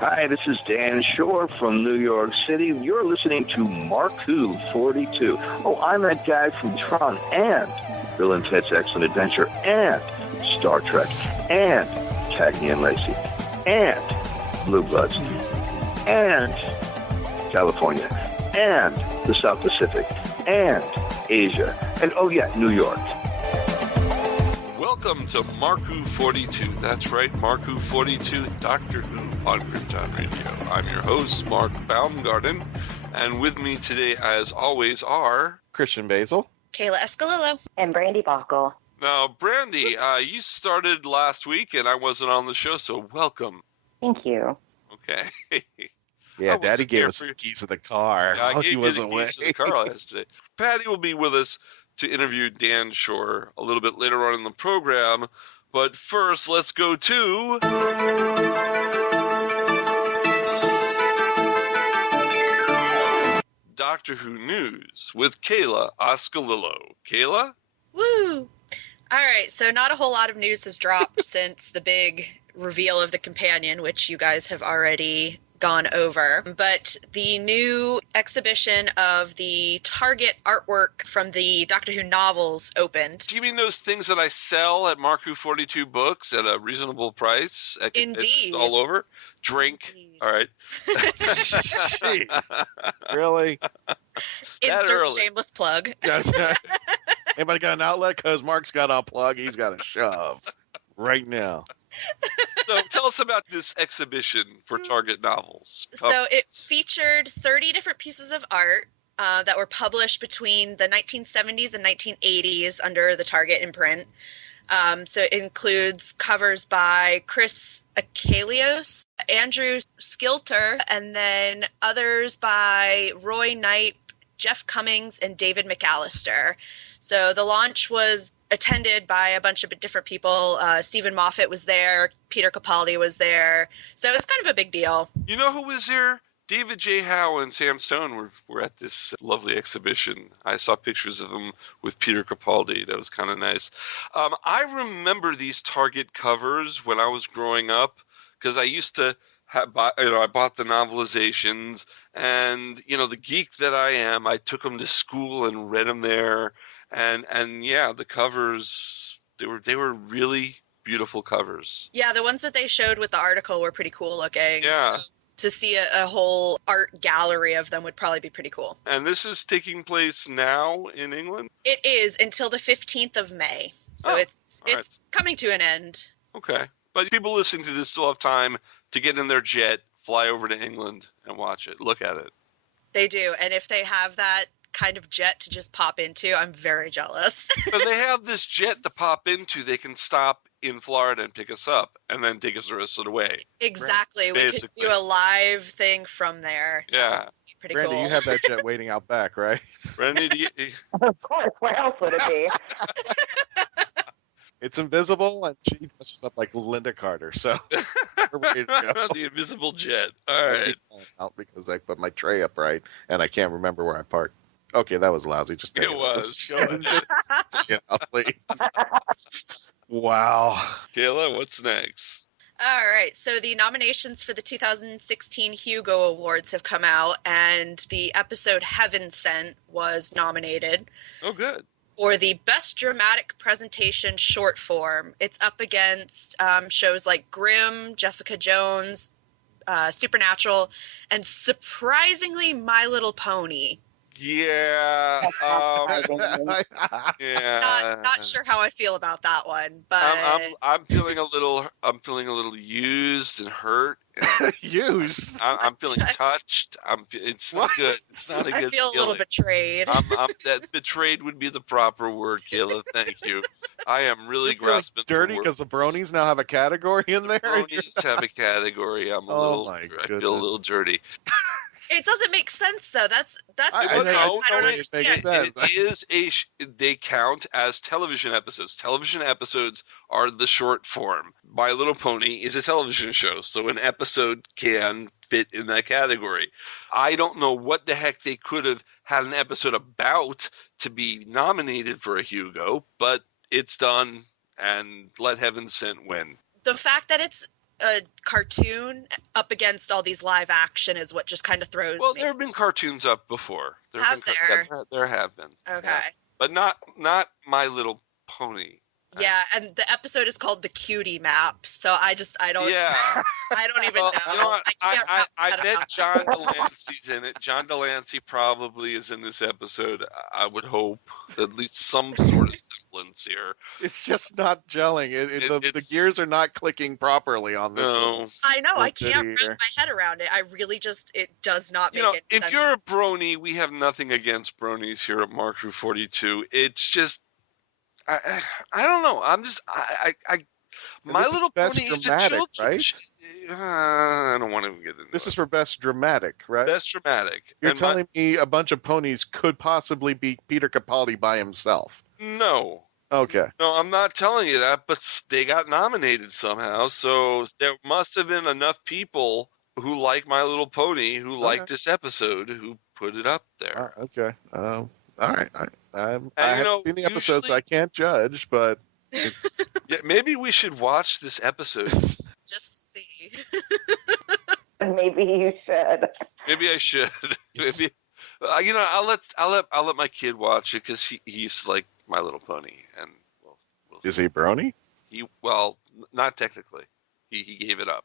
Hi, this is Dan Shor from New York City. You're listening to MarkWHO42. Oh, I'm that guy from TRON and Bill and Ted's Excellent Adventure and Star Trek and Cagney and Lacey and Blue Bloods and California and the South Pacific and Asia and, oh yeah, New York. Welcome to MarkWHO42. That's right, MarkWHO42, Doctor Who on Krypton Radio. I'm your host, Mark Baumgarten, and with me today, as always, are Christian-basel, Kayla Escalillo, and brandi-bachle. Now, Brandi, you started last week, and I wasn't on the show, so welcome. Thank you. Okay. Yeah, Daddy gave us the keys of the car. Yeah, I gave you the away. keys to the car yesterday. Patty will be with us to interview Dan Shor a little bit later on in the program. But first, let's go to Doctor Who News with Kayla Escalillo. Kayla? Woo! All right, so not a whole lot of news has dropped since the big reveal of the companion, which you guys have already gone over. But the new exhibition of the Target artwork from the Doctor Who novels opened. Do you mean those things that I sell at MarkWHO42 Books at a reasonable price? Indeed. All over? Drink. Indeed. All right. Jeez. Really? Insert early. shameless plug. Anybody got an outlet? Because Mark's got a plug. He's got a shove right now. So tell us about this exhibition for Target novels. So it featured 30 different pieces of art that were published between the 1970s and 1980s under the Target imprint. So it includes covers by Chris Achelios, Andrew Skilter, and then others by Roy Knipe, Jeff Cummings, and David McAllister. So the launch was attended by a bunch of different people. Stephen Moffat was there. Peter-Capaldi was there. So it's kind of a big deal. You know who was there? David J. Howe and Sam Stone were at this lovely exhibition. I saw pictures of them with Peter Capaldi. That was kind of nice. I remember these Target covers when I was growing up because I used to I bought the novelizations, and the geek that I am, I took them to school and read them there. And yeah, the covers, they were really beautiful covers. Yeah, the ones that they showed with the article were pretty cool looking. Yeah. So to see a whole art gallery of them would probably be pretty cool. And this is taking place now in England? It is until the 15th of May. So it's right. coming to an end. Okay. But people listening to this still have time to get in their jet, fly over to England, and watch it. Look at it. They do. And if they have that kind of jet to just pop into, I'm very jealous. If they have this jet to pop into, they can stop in Florida and pick us up and then take us the rest of the way. Exactly. Right. We could do a live thing from there. Yeah. Pretty Brandy, cool. you have that jet waiting out back, right? Brandy, do you... Of course, where else would it be? It's invisible, and she dresses up like Linda Carter, so we're ready to go. The invisible jet. All I right. keep falling out because I put my tray up right, and I can't remember where I parked. Okay, that was lousy. Just take It was. Just take it out, please. Wow. Kayla, what's next? All right. So the nominations for the 2016 Hugo Awards have come out, and the episode Heaven Sent was nominated Oh, good. for the Best Dramatic Presentation Short Form. It's up against shows like Grimm, Jessica Jones, Supernatural, and surprisingly My Little Pony. Yeah. Yeah. Not sure how I feel about that one, but I'm feeling a little used and hurt. And Used. I'm feeling touched. It's not good. It's not a good I feel a little feeling. betrayed. That betrayed would be the proper word, Kayla. Thank you. I am really You feel like grasping. dirty because the bronies now have a category in there. Bronies have a category. I'm a Oh little. my I feel a goodness. little dirty. It doesn't make sense though. That's I what know, I don't it understand. makes sense. It is they count as television episodes. Television episodes are the short form. My Little Pony is a television show, so an episode can fit in that category. I don't know what the heck they could have had an episode about to be nominated for a Hugo, but it's done, and let Heaven Sent win. The fact that it's a cartoon up against all these live action is what just kind of throws Well, me. there have been cartoons up before. There Have there? Yeah, there have been. Okay. Yeah. But not My Little Pony. Yeah, and the episode is called the Cutie Map, so I don't. Yeah. I don't even Well, know. you know what? I can't wrap I my head bet around John this. Delancey's in it. John Delancey probably is in this episode. I would hope at least some sort of semblance here. It's just not gelling. The It's- gears are not clicking properly on this. No. I know. I Little can't ditty wrap my head around it. I really just it does not You make know, it. if you're a brony, we have nothing against bronies here at MarkWHO42. It's just, I don't know. I'm just, My this is Little best Pony is a dramatic, children's. right? I don't want to get into This it. is for best dramatic, right? Best dramatic. You're And telling me a bunch of ponies could possibly beat Peter Capaldi by himself? no. Okay. No, I'm not telling you that, but they got nominated somehow. So there must have been enough people who like My Little Pony, who liked this episode, who put it up there. Okay. All right. I you haven't know, seen the episode, so usually- I can't judge, but it's, Yeah, maybe we should watch this episode. Just see. Maybe you should. Maybe I should. Maybe you know, I'll let my kid watch it because he used to like My Little Pony, and we'll is he brony? well, not technically. He gave it up.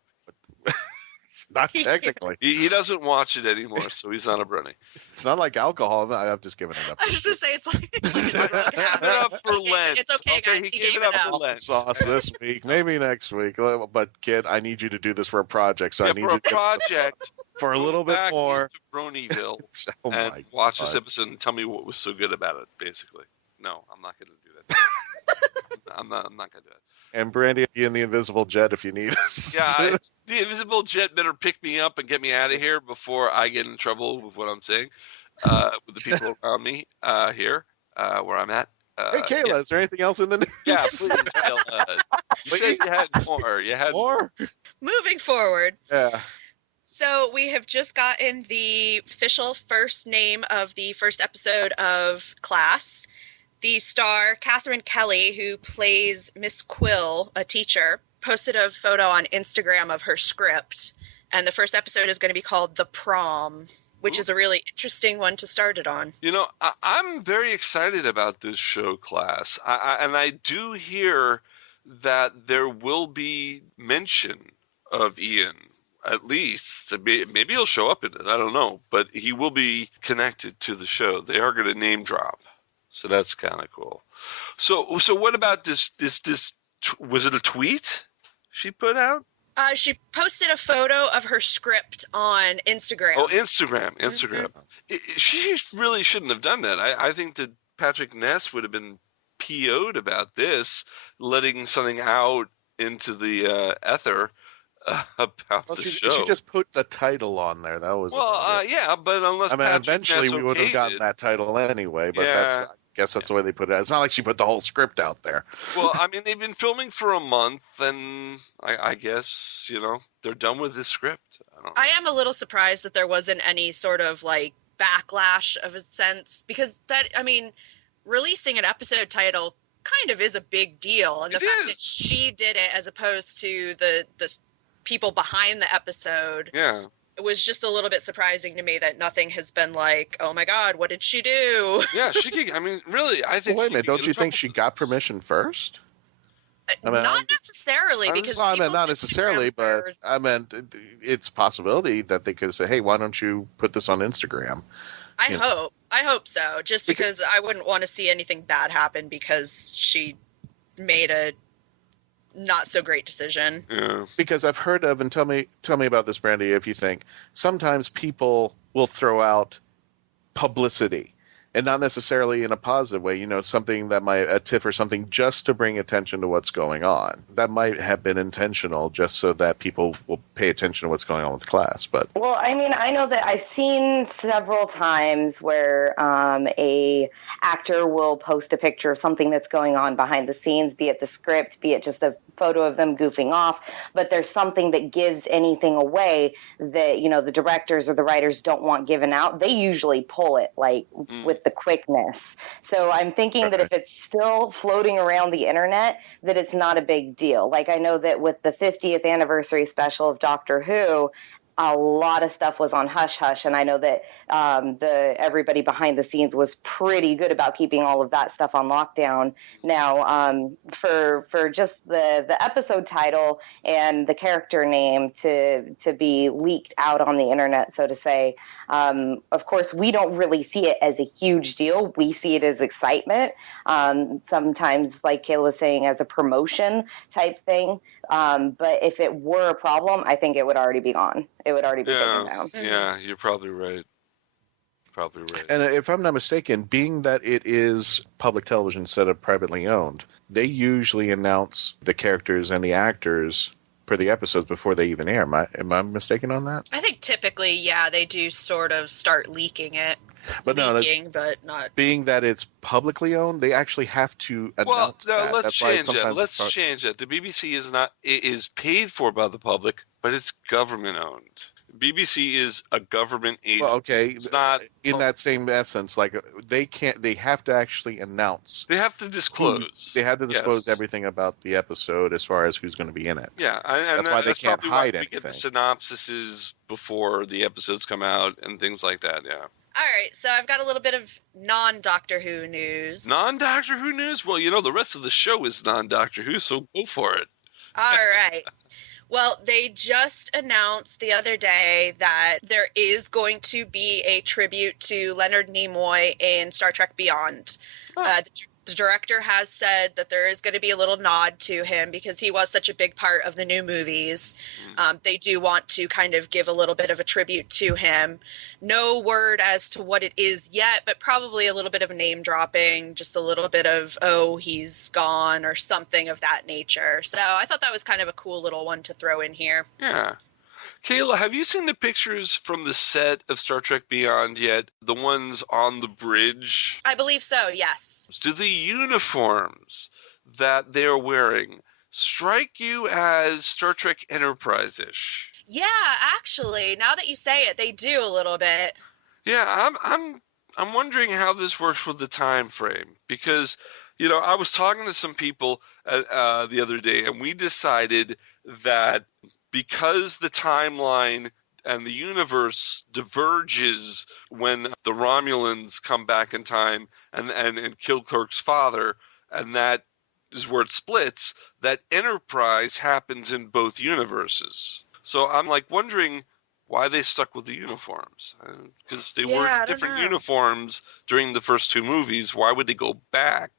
Not technically. He doesn't watch it anymore, so he's not a brony. It's not like alcohol. I'm just giving it up. I was just say it's like. He gave it up for Lent. It's okay, guys. He He gave gave it up it for up. Lent. Sauce this week, maybe next week. But kid, I need you to do this for a project. So I Yeah, need for you a to project. for a little go bit back more. into Bronyville Oh and my watch this God. episode and tell me what was so good about it. Basically, no, I'm not going to do that. I'm not going to do that. And Brandy, be in the invisible jet if you need us. Yeah, the invisible jet better pick me up and get me out of here before I get in trouble with what I'm saying with the people around me here where I'm at. Hey, Kayla, is there anything else in the news? Yeah, please, Kayla. You said you had more. You had More? Moving forward. Yeah. So we have just gotten the official first name of the first episode of Class. The star, Catherine Kelly, who plays Miss Quill, a teacher, posted a photo on Instagram of her script. And the first episode is going to be called The Prom, which is a really interesting one to start it on. You know, I'm very excited about this show, Class. And I do hear that there will be mention of Ian, at least. Maybe he'll show up in it. I don't know. But he will be connected to the show. They are going to name drop. So that's kind of cool. So what about this? Was it a tweet she put out? She posted a photo of her script on Instagram. Oh, Instagram. She really shouldn't have done that. I think that Patrick Ness would have been PO'd about this, letting something out into the ether about the show. She just put the title on there. That was yeah, but unless I mean, Patrick eventually Ness we would have okayed gotten it. that title anyway. But Yeah. I guess that's the way they put it. It's not like she put the whole script out there. Well, I mean, they've been filming for a month, and I guess, you know, they're done with this script. I don't know. I am a little surprised that there wasn't any sort of like backlash of a sense, because that, I mean, releasing an episode title kind of is a big deal. And the It fact is. that she did it as opposed to the people behind the episode, Yeah. it was just a little bit surprising to me that nothing has been like, oh my God, what did she do? Yeah, she could, I mean, really, I think. Wait a she minute, could don't get you in think trouble she for got this. permission first? I mean, Not necessarily, because well, I mean, people's not necessarily, Instagrams but are- I meant it's a possibility that they could say, "Hey, why don't you put this on Instagram?" I you know. hope so. Just because I wouldn't want to see anything bad happen because she made a not so great decision. Yeah. Because I've heard of, and tell me about this, Brandy, if you think sometimes people will throw out publicity, and not necessarily in a positive way. You know, something that might a tiff or something just to bring attention to what's going on. That might have been intentional, just so that people will pay attention to what's going on with class. But Well, I mean, I know that I've seen several times where a actor will post a picture of something that's going on behind the scenes, be it the script, be it just a photo of them goofing off, but there's something that gives anything away that, you know, the directors or the writers don't want given out. They usually pull it, like with the quickness. So I'm thinking that if it's still floating around the internet, that it's not a big deal. Like I know that with the 50th anniversary special of Doctor Who, a lot of stuff was on hush hush, and I know that everybody behind the scenes was pretty good about keeping all of that stuff on lockdown. Now, for just the episode title and the character name to be leaked out on the internet, so to say, of course, we don't really see it as a huge deal. We see it as excitement. Sometimes, like Kayla was saying, as a promotion type thing. But if it were a problem, I think it would already be gone. It would already be taken down. Yeah, you're probably right. And if I'm not mistaken, being that it is public television instead of privately owned, they usually announce the characters and the actors for the episodes before they even air. Am I mistaken on that? I think typically, yeah, they do sort of start leaking it. But but not. Being that it's publicly owned, they actually have to announce that. Let's That's change why it. Let's change it. The BBC is paid for by the public, but it's government owned. BBC is a government agency. Well, okay, it's not in that same essence. Like they have to actually announce. They have to disclose. They have to disclose everything about the episode as far as who's going to be in it. Yeah, and that's why they can't hide anything. We get the synopsises before the episodes come out and things like that. Yeah. All right, so I've got a little bit of non-Doctor Who news. Non-Doctor Who news? Well, the rest of the show is non-Doctor Who, so go for it. All right. Well, they just announced the other day that there is going to be a tribute to Leonard Nimoy in Star Trek Beyond. Oh. The director has said that there is going to be a little nod to him because he was such a big part of the new movies. They do want to kind of give a little bit of a tribute to him. No word as to what it is yet, but probably a little bit of name dropping, just a little bit of, oh, he's gone or something of that nature. So I thought that was kind of a cool little one to throw in here. Yeah. Kayla, have you seen the pictures from the set of Star Trek Beyond yet? The ones on the bridge? I believe so, yes. Do the uniforms that they're wearing strike you as Star Trek Enterprise-ish? Yeah, actually, now that you say it, they do a little bit. Yeah, I'm wondering how this works with the time frame because, I was talking to some people the other day, and we decided that because the timeline and the universe diverges when the Romulans come back in time and kill Kirk's father, and that is where it splits, that Enterprise happens in both universes. So I'm wondering why they stuck with the uniforms. Because they were different uniforms during the first two movies. Why would they go back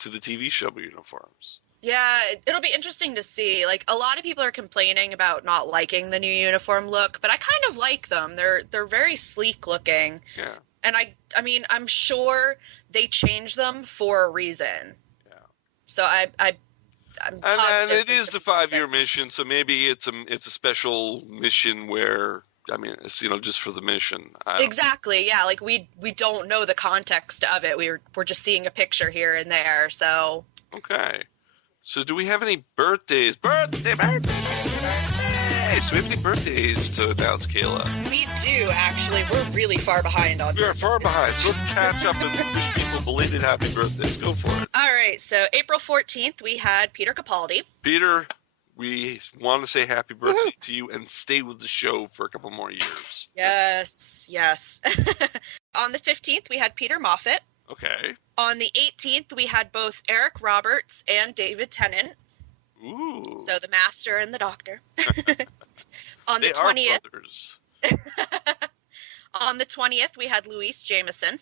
to the TV show uniforms? Yeah, it'll be interesting to see. A lot of people are complaining about not liking the new uniform look, but I kind of like them. They're very sleek looking. Yeah. And I mean, I'm sure they changed them for a reason. Yeah. So I'm positive. And it is the 5-year mission, so maybe it's a special mission where it's just for the mission. Exactly. Yeah. We don't know the context of it. We're just seeing a picture here and there. So. Okay. So do we have any birthdays? Birthdays! Do we have any birthdays to announce, Kayla? We do, actually. We're really far behind on We're far behind, so let's catch up and wish people belated happy birthdays. Go for it. All right, so April 14th, we had Peter Capaldi. Peter, we want to say happy birthday to you and stay with the show for a couple more years. Yes. On the 15th, we had Peter Moffat. Okay. On the 18th, we had both Eric Roberts and David Tennant. Ooh. So the Master and the Doctor. On the 20th. Are brothers. On the 20th, we had Louise Jameson.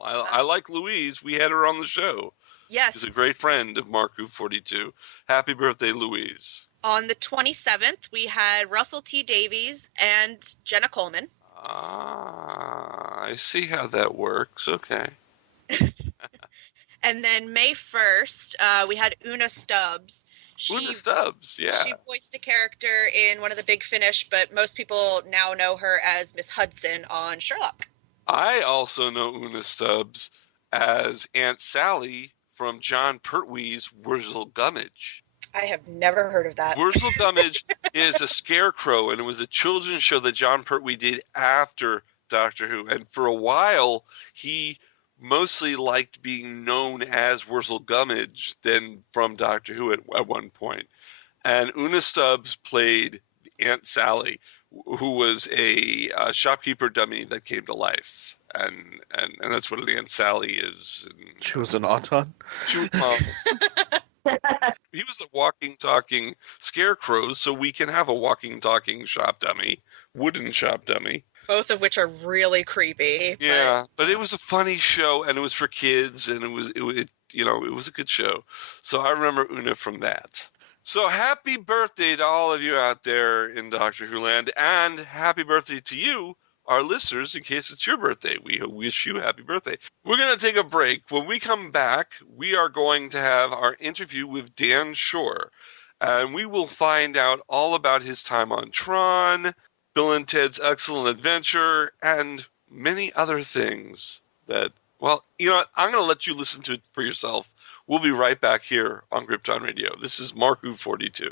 I like Louise. We had her on the show. Yes. She's a great friend of MarkWHO42. Happy birthday, Louise. On the 27th, we had Russell T. Davies and Jenna Coleman. I see how that works. Okay. And then May 1st, we had Una Stubbs. Una Stubbs, yeah. She voiced a character in One of the Big Finish, but most people now know her as Miss Hudson on Sherlock. I also know Una Stubbs as Aunt Sally from John Pertwee's Wurzel Gummidge. I have never heard of that. Wurzel Gummidge is a scarecrow, and it was a children's show that John Pertwee did after Doctor Who. And for a while, he mostly liked being known as Wurzel Gummidge than from Doctor Who at one point. And Una Stubbs played Aunt Sally, who was a shopkeeper dummy that came to life. And that's what an Aunt Sally is. And, She was an auton? He was a walking, talking scarecrow, so we can have a walking, talking shop dummy, wooden shop dummy. Both of which are really creepy. Yeah, but it was a funny show, and it was for kids, and it was a good show. So I remember Una from that. So happy birthday to all of you out there in Doctor Who land, and happy birthday to you, our listeners, in case it's your birthday. We wish you happy birthday. We're going to take a break. When we come back, we are going to have our interview with Dan Shor, and we will find out all about his time on TRON, Bill and Ted's Excellent Adventure, and many other things that, well, you know what? I'm going to let you listen to it for yourself. We'll be right back here on Krypton Radio. This is MarkWHO42.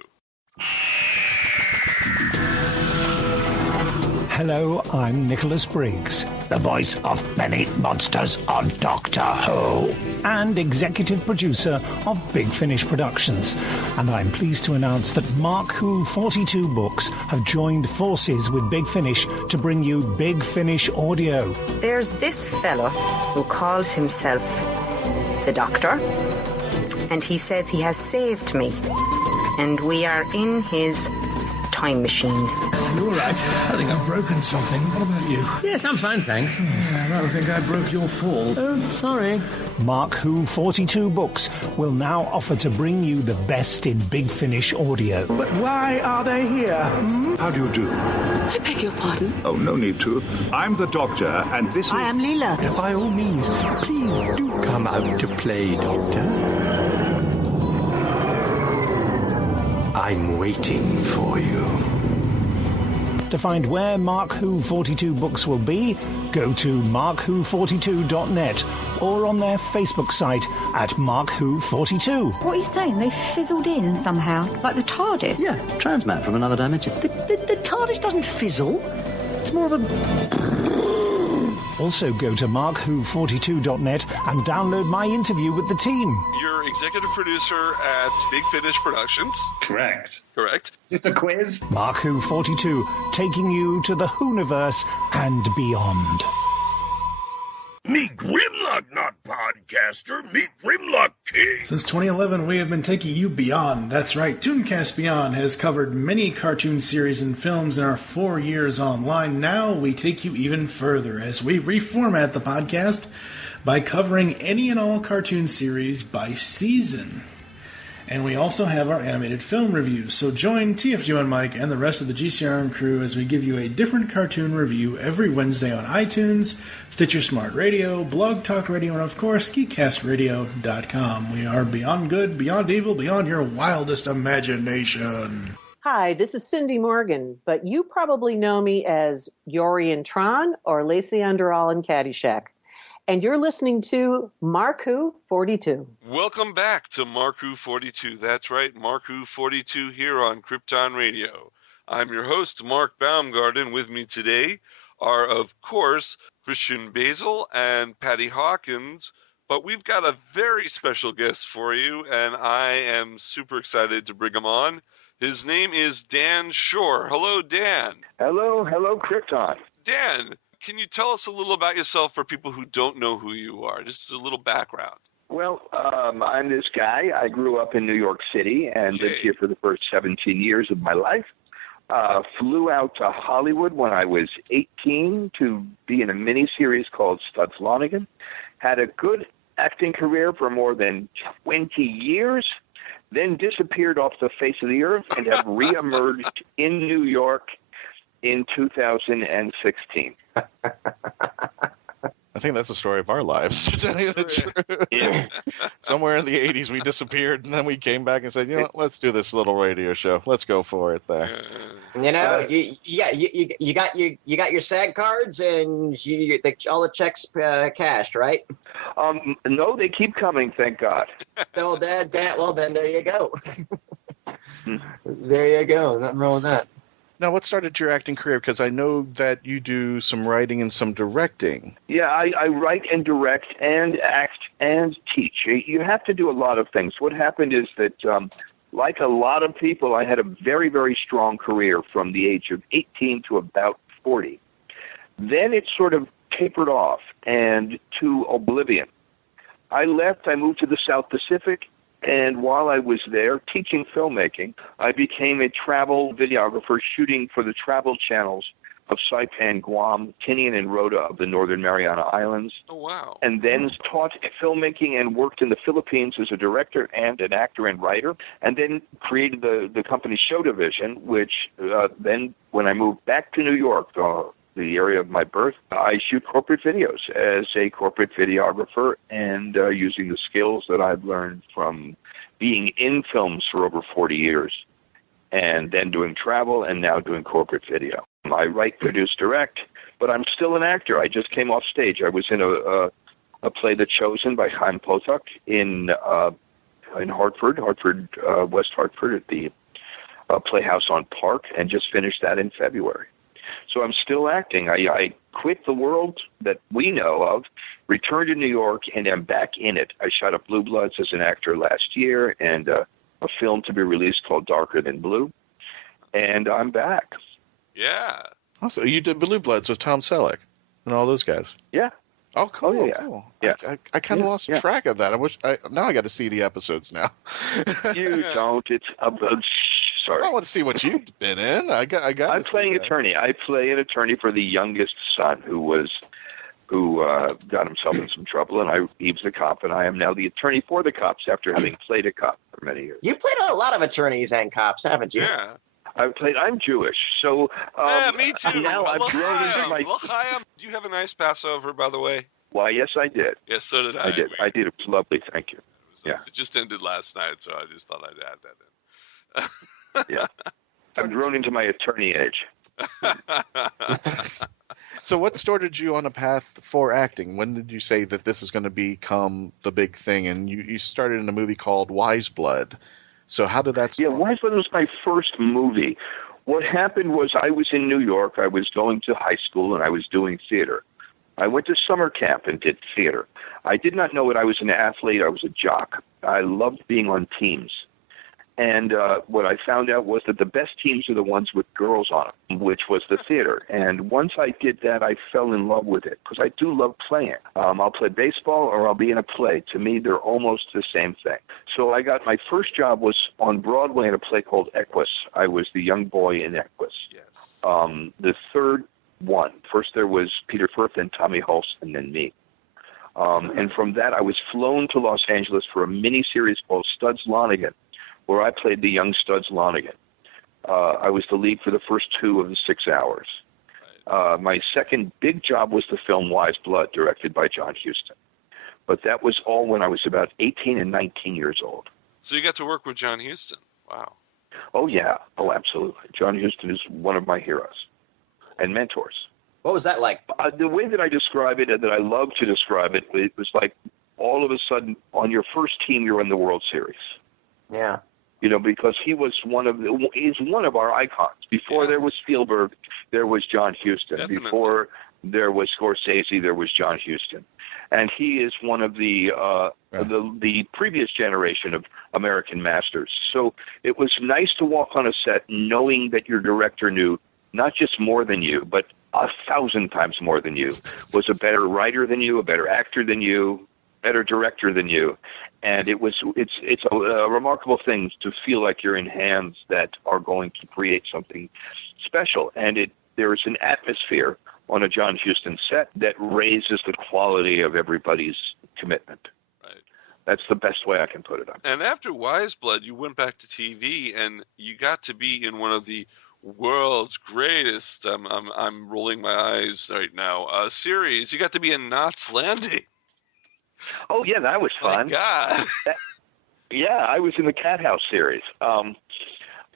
Hello, I'm Nicholas Briggs, the voice of many monsters on Doctor Who, and executive producer of Big Finish Productions. And I'm pleased to announce that MarkWHO42 Books have joined forces with Big Finish to bring you Big Finish Audio. There's this fella who calls himself the Doctor, and he says he has saved me, and we are in his time machine. You all right? I think I've broken something. What about you? Yes, I'm fine, thanks. I rather think I broke your fall. Oh, sorry. MarkWHO42 Books will now offer to bring you the best in Big Finish audio. But why are they here? How do you do? I beg your pardon? Oh, no need to. I'm the Doctor, and this is... I am Leela. By all means, please do come out to play, Doctor. I'm waiting for you. To find where MarkWHO42 Books will be, go to markwho42.net or on their Facebook site at MarkWHO42. What are you saying? They fizzled in somehow, like the TARDIS? Yeah, transmat from another dimension. The TARDIS doesn't fizzle. It's more of a... Also go to markwho42.net and download my interview with the team. You're executive producer at Big Finish Productions. Correct. Is this a quiz? MarkWHO42, taking you to the WHOniverse and beyond. Meet Grimlock, not podcaster. Meet Grimlock King. Since 2011, we have been taking you beyond. That's right, Tooncast Beyond has covered many cartoon series and films in our 4 years online. Now we take you even further as we reformat the podcast by covering any and all cartoon series by season. And we also have our animated film reviews. So join TFG and Mike and the rest of the GCRN crew as we give you a different cartoon review every Wednesday on iTunes, Stitcher Smart Radio, Blog Talk Radio, and of course, geekcastradio.com. We are beyond good, beyond evil, beyond your wildest imagination. Hi, this is Cindy Morgan, but you probably know me as Yori in Tron or Lacey Underall in Caddyshack. And you're listening to MarkWHO42. Welcome back to MarkWHO42. That's right, MarkWHO42 here on Krypton Radio. I'm your host, Mark Baumgarten. With me today are, of course, Christian-basel and Patty-Hawkins. But we've got a very special guest for you, and I am super excited to bring him on. His name is Dan Shor. Hello, Dan. Hello, Krypton. Dan, can you tell us a little about yourself for people who don't know who you are? Just a little background. Well, I'm this guy. I grew up in New York City and lived here for the first 17 years of my life. Flew out to Hollywood when I was 18 to be in a miniseries called Studs Lonigan. Had a good acting career for more than 20 years, then disappeared off the face of the earth and have reemerged in New York in 2016. I think that's the story of our lives, to tell you the truth. Yeah. Somewhere in the 80s, we disappeared, and then we came back and said, you know what, let's do this little radio show. Let's go for it there. You know, you got your SAG cards and all the checks cashed, right? No, they keep coming, thank God. Well, then there you go. There you go. Nothing wrong with that. Now, what started your acting career? Because I know that you do some writing and some directing. Yeah, I write and direct and act and teach. You have to do a lot of things. What happened is that, like a lot of people, I had a very, very strong career from the age of 18 to about 40. Then it sort of tapered off and to oblivion. I left, I moved to the South Pacific, and while I was there teaching filmmaking, I became a travel videographer shooting for the travel channels of Saipan, Guam, Tinian, and Rota of the Northern Mariana Islands. Oh, wow. And then taught filmmaking and worked in the Philippines as a director and an actor and writer, and then created the company Show Division, which then when I moved back to New York, the area of my birth, I shoot corporate videos as a corporate videographer and using the skills that I've learned from being in films for over 40 years and then doing travel and now doing corporate video. I write, produce, direct, but I'm still an actor. I just came off stage. I was in a play, The Chosen by Chaim Potok in Hartford, West Hartford at the Playhouse on Park, and just finished that in February. So I'm still acting. I quit the world that we know of, returned to New York, and am back in it. I shot up Blue Bloods as an actor last year and a film to be released called Darker Than Blue, and I'm back. Yeah. Also, you did Blue Bloods with Tom Selleck and all those guys. Yeah. Oh, cool. Oh, yeah. Cool. Yeah. I kind of lost track of that. Now I got to see the episodes now. You don't. It's sorry. I want to see what you've been in. I'm playing attorney. I play an attorney for the youngest son who got himself in some trouble, and he was a cop, and I am now the attorney for the cops after having played a cop for many years. You played a lot of attorneys and cops, haven't you? Yeah. I'm Jewish, so yeah, me too. now I've grown into my. Do you have a nice Passover, by the way? Why, yes, I did. Yes, so did I. I did. It was lovely. Thank you. It just ended last night, so I just thought I'd add that in. Yeah, I've grown into my attorney age. So what started you on a path for acting? When did you say that this is going to become the big thing? And you started in a movie called Wise Blood. So how did that start? Yeah, Wise Blood was my first movie. What happened was I was in New York. I was going to high school, and I was doing theater. I went to summer camp and did theater. I did not know that I was an athlete. I was a jock. I loved being on teams. And what I found out was that the best teams are the ones with girls on them, which was the theater. And once I did that, I fell in love with it because I do love playing. I'll play baseball or I'll be in a play. To me, they're almost the same thing. So I got my first job was on Broadway in a play called Equus. I was the young boy in Equus. Yes. The third one. First there was Peter Firth, then Tommy Hulse, and then me. And from that, I was flown to Los Angeles for a mini-series called Studs Lonigan, where I played the young Studs Lonigan. I was the lead for the first 2 of the 6 hours. My second big job was the film Wise Blood, directed by John Huston. But that was all when I was about 18 and 19 years old. So you got to work with John Huston. Wow. Oh, yeah. Oh, absolutely. John Huston is one of my heroes and mentors. What was that like? The way that I describe it, and that I love to describe it, it was like all of a sudden on your first team, you're in the World Series. Yeah. You know, because he's one of our icons. Before there was Spielberg, there was John Huston. Definitely. Before there was Scorsese, there was John Huston. And he is one of the previous generation of American masters. So it was nice to walk on a set knowing that your director knew not just more than you, but 1,000 times more than you, was a better writer than you, a better actor than you, better director than you. And it's a remarkable thing to feel like you're in hands that are going to create something special. And there is an atmosphere on a John Huston set that raises the quality of everybody's commitment. Right. That's the best way I can put it up. And after Wise Blood, you went back to TV, and you got to be in one of the world's greatest, I'm rolling my eyes right now, series. You got to be in Knots Landing. Oh, yeah, that was fun. My God. Yeah, I was in the Cat House series. No,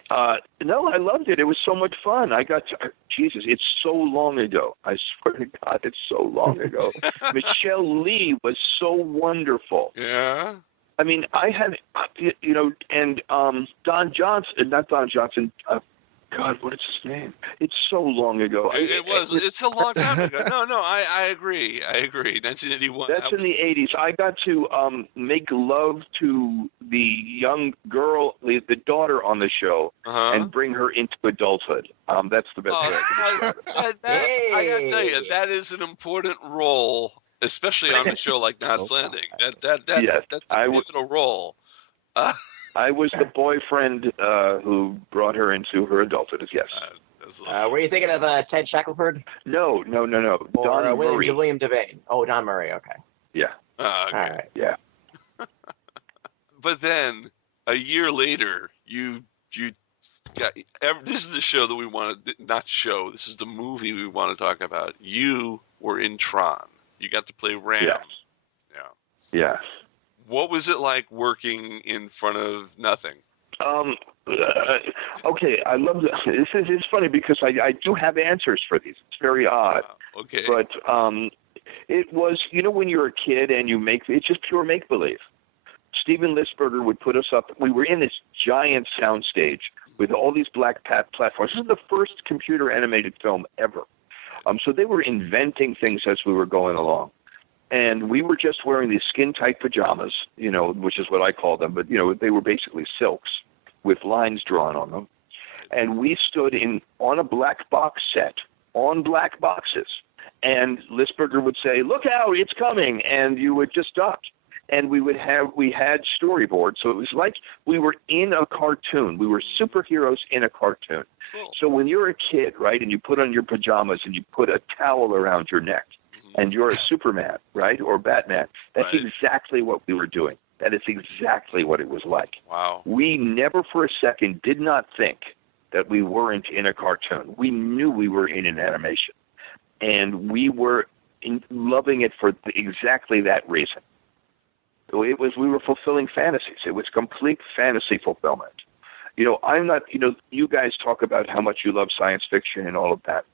I loved it. It was so much fun. Jesus, it's so long ago. I swear to God, it's so long ago. Michelle Lee was so wonderful. Yeah. I mean, I had, and Don Johnson, not Don Johnson, God, what is his name? It's so long ago. It's a long time ago. No, I agree. 1981. That's in the 80s. I got to make love to the young girl, the daughter on the show, and bring her into adulthood. That's the best way I can describe it. I got to tell you, that is an important role, especially on a show like Knots Landing. That's a pivotal role. I was the boyfriend who brought her into her adulthood. Yes. Were you thinking of Ted Shackelford? No. Or Don Murray. William Devane. Oh, Don Murray. Okay. Yeah. Okay. All right. Yeah. But then a year later, you got. This is the show that we want to not show. This is the movie we want to talk about. You were in Tron. You got to play Ram. Yes. Yeah. Yes. What was it like working in front of nothing? Okay, I love this. It's funny because I do have answers for these. It's very odd. Okay. But it was, when you're a kid and it's just pure make-believe. Steven Lisberger would put us up. We were in this giant soundstage with all these black platforms. This is the first computer-animated film ever. So they were inventing things as we were going along. And we were just wearing these skin-tight pajamas, which is what I call them. But, they were basically silks with lines drawn on them. And we stood on a black box set, on black boxes. And Lisberger would say, "Look out, it's coming." And you would just duck. And we had storyboards. So it was like we were in a cartoon. We were superheroes in a cartoon. Cool. So when you're a kid, right, and you put on your pajamas and you put a towel around your neck, and you're a Superman, right, or Batman, that's exactly what we were doing. That is exactly what it was like. Wow. We never for a second did not think that we weren't in a cartoon. We knew we were in an animation. And we were loving it for exactly that reason. We were fulfilling fantasies. It was complete fantasy fulfillment. I'm not, you guys talk about how much you love science fiction and all of that.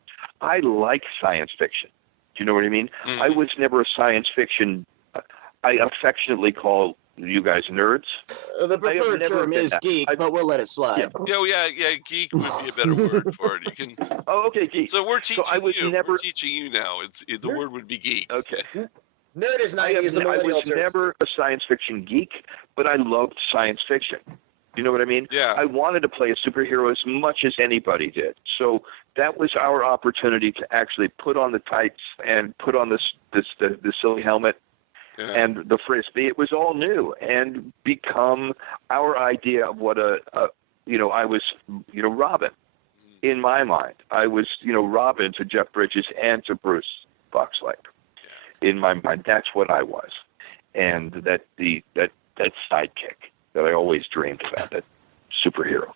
I like science fiction. Do you know what I mean? Mm-hmm. I was never a science fiction. I affectionately call you guys nerds. The preferred term is geek, but we'll let it slide. Yeah, geek would be a better word for it. You can. Oh, okay, geek. So we're teaching you. We're teaching you now. The word would be geek. Okay. Nerd is not used the millennial term. I was never a science fiction geek, but I loved science fiction. You know what I mean? Yeah. I wanted to play a superhero as much as anybody did. So that was our opportunity to actually put on the tights and put on the silly helmet and the frisbee. It was all new and become our idea of what I was, Robin. In my mind, I was, Robin to Jeff Bridges and to Bruce Boxleigh. In my mind, that's what I was, and that sidekick that I always dreamed about, that superhero.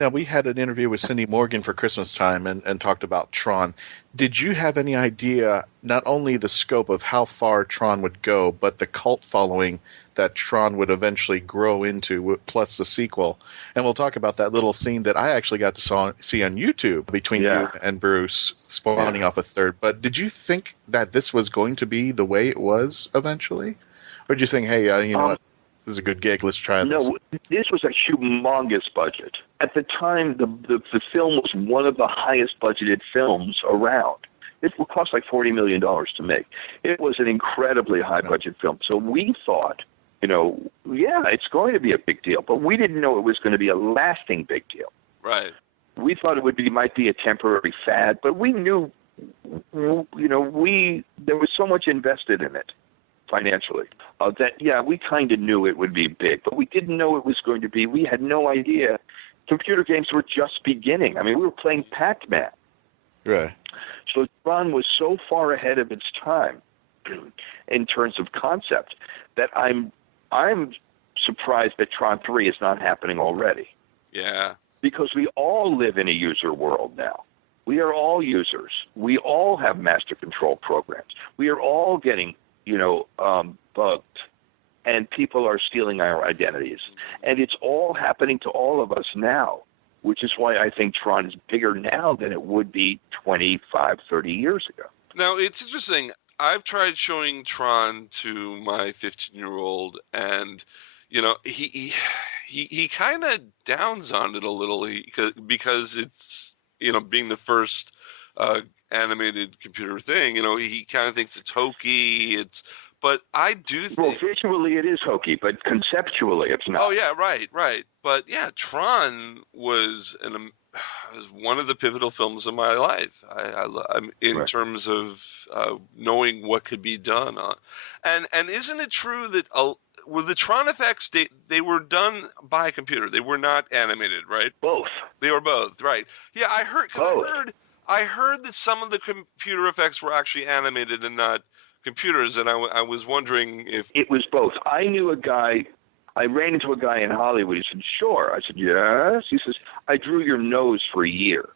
Now, we had an interview with Cindy Morgan for Christmas time and talked about Tron. Did you have any idea not only the scope of how far Tron would go, but the cult following that Tron would eventually grow into, plus the sequel? And we'll talk about that little scene that I actually got to see on YouTube between you and Bruce spawning off a third. But did you think that this was going to be the way it was eventually? Or did you think, hey, what? This is a good gig. Let's try this. No, this was a humongous budget. At the time, the film was one of the highest budgeted films around. It would cost like $40 million to make. It was an incredibly high budget film. So we thought, it's going to be a big deal. But we didn't know it was going to be a lasting big deal. Right. We thought it might be a temporary fad. But we knew, there was so much invested in it. Financially, we kind of knew it would be big, but we didn't know it was going to be. We had no idea. Computer games were just beginning. I mean, we were playing Pac-Man. Right. So Tron was so far ahead of its time in terms of concept that I'm surprised that Tron 3 is not happening already. Yeah. Because we all live in a user world now. We are all users. We all have master control programs. We are all getting bugged, and people are stealing our identities. And it's all happening to all of us now, which is why I think Tron is bigger now than it would be 25, 30 years ago. Now, it's interesting. I've tried showing Tron to my 15-year-old, and, he he kind of downs on it a little because it's, being the first animated computer thing, he kind of thinks it's hokey. But I do think... Well, visually it is hokey, but conceptually it's not. Oh, yeah, right. But, yeah, Tron was one of the pivotal films of my life. In terms of knowing what could be done. And isn't it true that were the Tron effects, they were done by a computer? They were not animated, right? Both. They were both, right. Yeah, I heard that some of the computer effects were actually animated and not computers, and I was wondering if... It was both. I ran into a guy in Hollywood. He said, "Sure." I said, "Yes." He says, "I drew your nose for a year."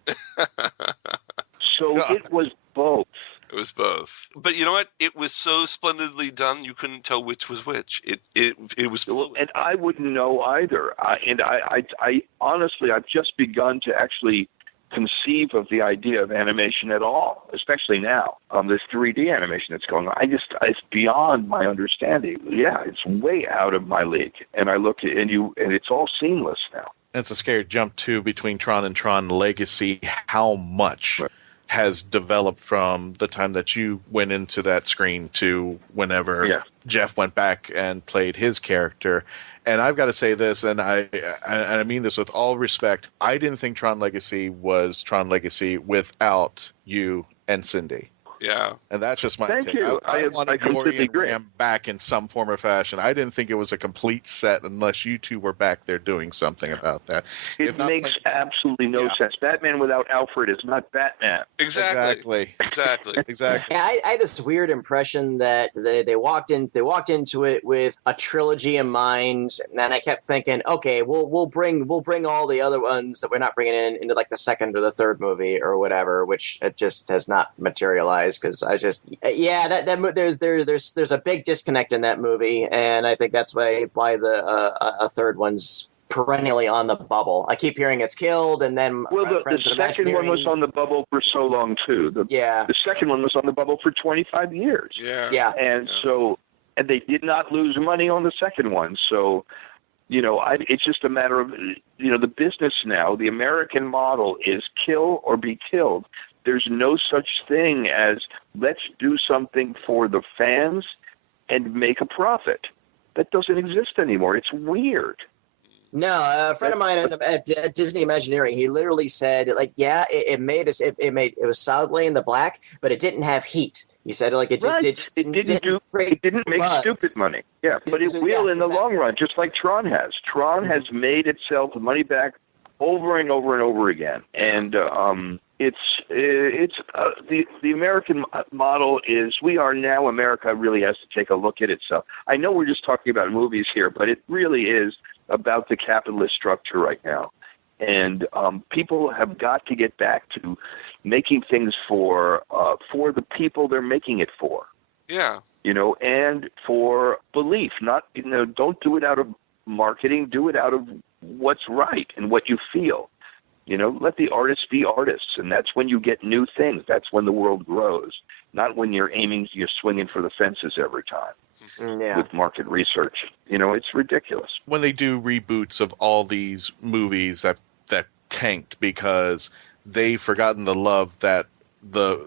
So it was both. It was both. But you know what? It was so splendidly done, you couldn't tell which was which. It was fluid. And I wouldn't know either. I honestly, I've just begun to actually conceive of the idea of animation at all, especially now. This 3D animation that's going on. It's beyond my understanding. Yeah, it's way out of my league. And I look at and it's all seamless now. It's a scary jump too between Tron and Tron Legacy. How much has developed from the time that you went into that screen to whenever Jeff went back and played his character. And I've got to say this, and I mean this with all respect, I didn't think Tron Legacy was Tron Legacy without you and Cindy. Yeah. And that's just my Thank take. you. I wanted Glory and agree. Ram back in some form or fashion. I didn't think it was a complete set unless you two were back there doing something about that. It makes absolutely no sense. Batman without Alfred is not Batman. Exactly. Exactly. Yeah, I had this weird impression that they walked into it with a trilogy in mind, and I kept thinking, okay, we'll bring all the other ones that we're not bringing into like the second or the third movie or whatever, which it just has not materialized. Because there's a big disconnect in that movie, and I think that's why a third one's perennially on the bubble. I keep hearing it's killed, and then the second one was on the bubble for so long too. The second one was on the bubble for 25 years. And they did not lose money on the second one. So it's just a matter of the business now. The American model is kill or be killed. There's no such thing as let's do something for the fans and make a profit. That doesn't exist anymore. It's weird. No, a friend of mine at Disney Imagineering, he literally said, it was solidly in the black, but it didn't have heat. He said, it didn't make stupid money. Yeah, but it will in the long run, just like Tron has. Tron has made itself money back over and over and over again, and the American model is America really has to take a look at itself. I know we're just talking about movies here, but it really is about the capitalist structure right now, and people have got to get back to making things for the people they're making it for. Yeah. And for belief, not don't do it out of marketing, do it out of what's right and what you feel. Let the artists be artists, and that's when you get new things. That's when the world grows, not when you're swinging for the fences every time with market research. It's ridiculous. When they do reboots of all these movies that tanked because they've forgotten the love that the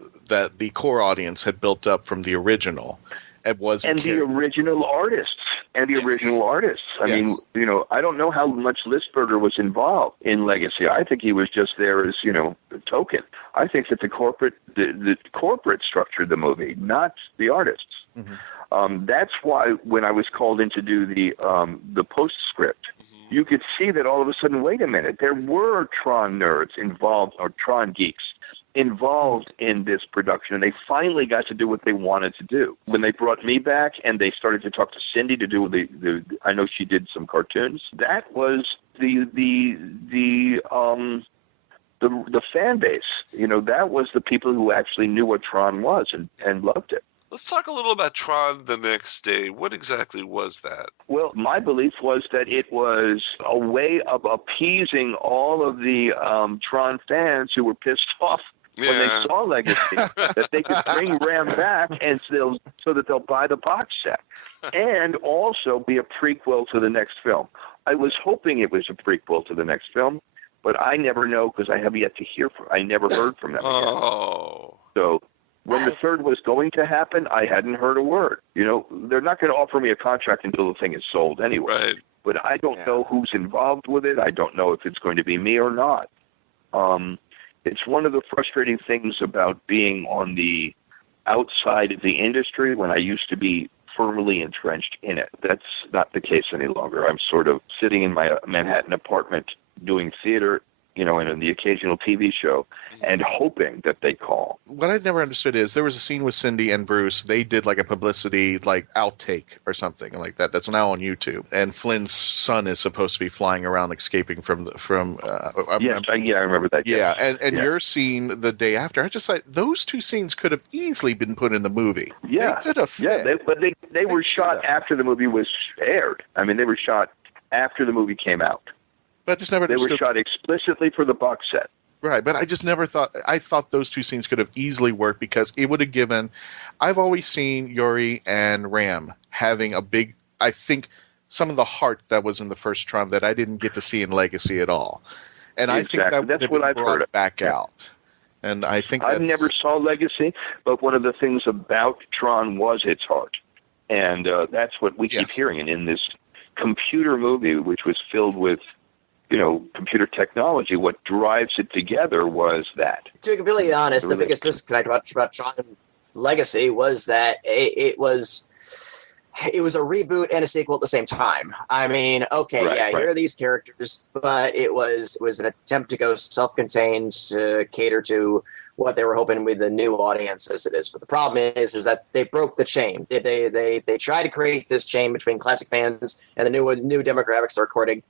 core audience had built up from the original. The original artists. I mean, I don't know how much Listberger was involved in Legacy. I think he was just there as, a token. I think that the corporate structured the movie, not the artists. Mm-hmm. That's why when I was called in to do the postscript, you could see that all of a sudden, wait a minute, there were Tron nerds involved, or Tron geeks involved in this production, and they finally got to do what they wanted to do. When they brought me back and they started to talk to Cindy to do I know she did some cartoons. That was the fan base. That was the people who actually knew what Tron was and loved it. Let's talk a little about Tron the Next Day. What exactly was that? Well, my belief was that it was a way of appeasing all of the Tron fans who were pissed off when they saw Legacy, that they could bring Ram back and so that they'll buy the box set, and also be a prequel to the next film. I was hoping it was a prequel to the next film, but I never know because I have yet to hear from. I never heard from them again. Oh. So when the third was going to happen, I hadn't heard a word. You know, they're not going to offer me a contract until the thing is sold anyway. Right. But I don't know who's involved with it. I don't know if it's going to be me or not. It's one of the frustrating things about being on the outside of the industry when I used to be firmly entrenched in it. That's not the case any longer. I'm sort of sitting in my Manhattan apartment doing theater, you know, and in the occasional TV show, and hoping that they call. What I've never understood is there was a scene with Cindy and Bruce. They did like a publicity like outtake or something like that. That's now on YouTube. And Flynn's son is supposed to be flying around, escaping from. Yes, I remember that. Yeah, yes. and your scene the day after. I just thought those two scenes could have easily been put in the movie. Yeah, they could have fit. Yeah, but they were shot after the movie was aired. I mean, they were shot after the movie came out. But I just never. They were shot explicitly for the box set. Right, but I just never thought. I thought those two scenes could have easily worked because it would have given. I've always seen Yori and Ram having a big. I think some of the heart that was in the first Tron that I didn't get to see in Legacy at all, and exactly. I think that's that what I've I've heard back out. And I think I never saw Legacy, but one of the things about Tron was its heart, and that's what we keep hearing. And in this computer movie, which was filled with, you know, computer technology, what drives it together was that. To be completely honest, the biggest disconnect about Tron Legacy was that it was a reboot and a sequel at the same time. I mean, okay, here are these characters, but it was an attempt to go self-contained to cater to what they were hoping with the new audience as it is. But the problem is that they broke the chain. They tried to create this chain between classic fans and the new demographics they're courting,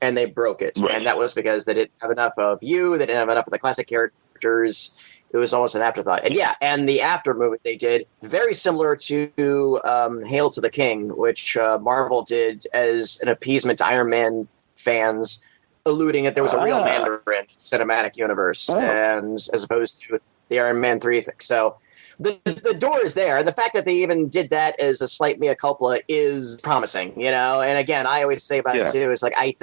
and they broke it. Right. And that was because they didn't have enough of they didn't have enough of the classic characters. It was almost an afterthought. And the after movie they did, very similar to Hail to the King, which Marvel did as an appeasement to Iron Man fans, alluding that there was a real Mandarin cinematic universe, and as opposed to the Iron Man 3 thing. So the door is there, and the fact that they even did that as a slight mea culpa is promising, you know. And again, I always say about it too, is like I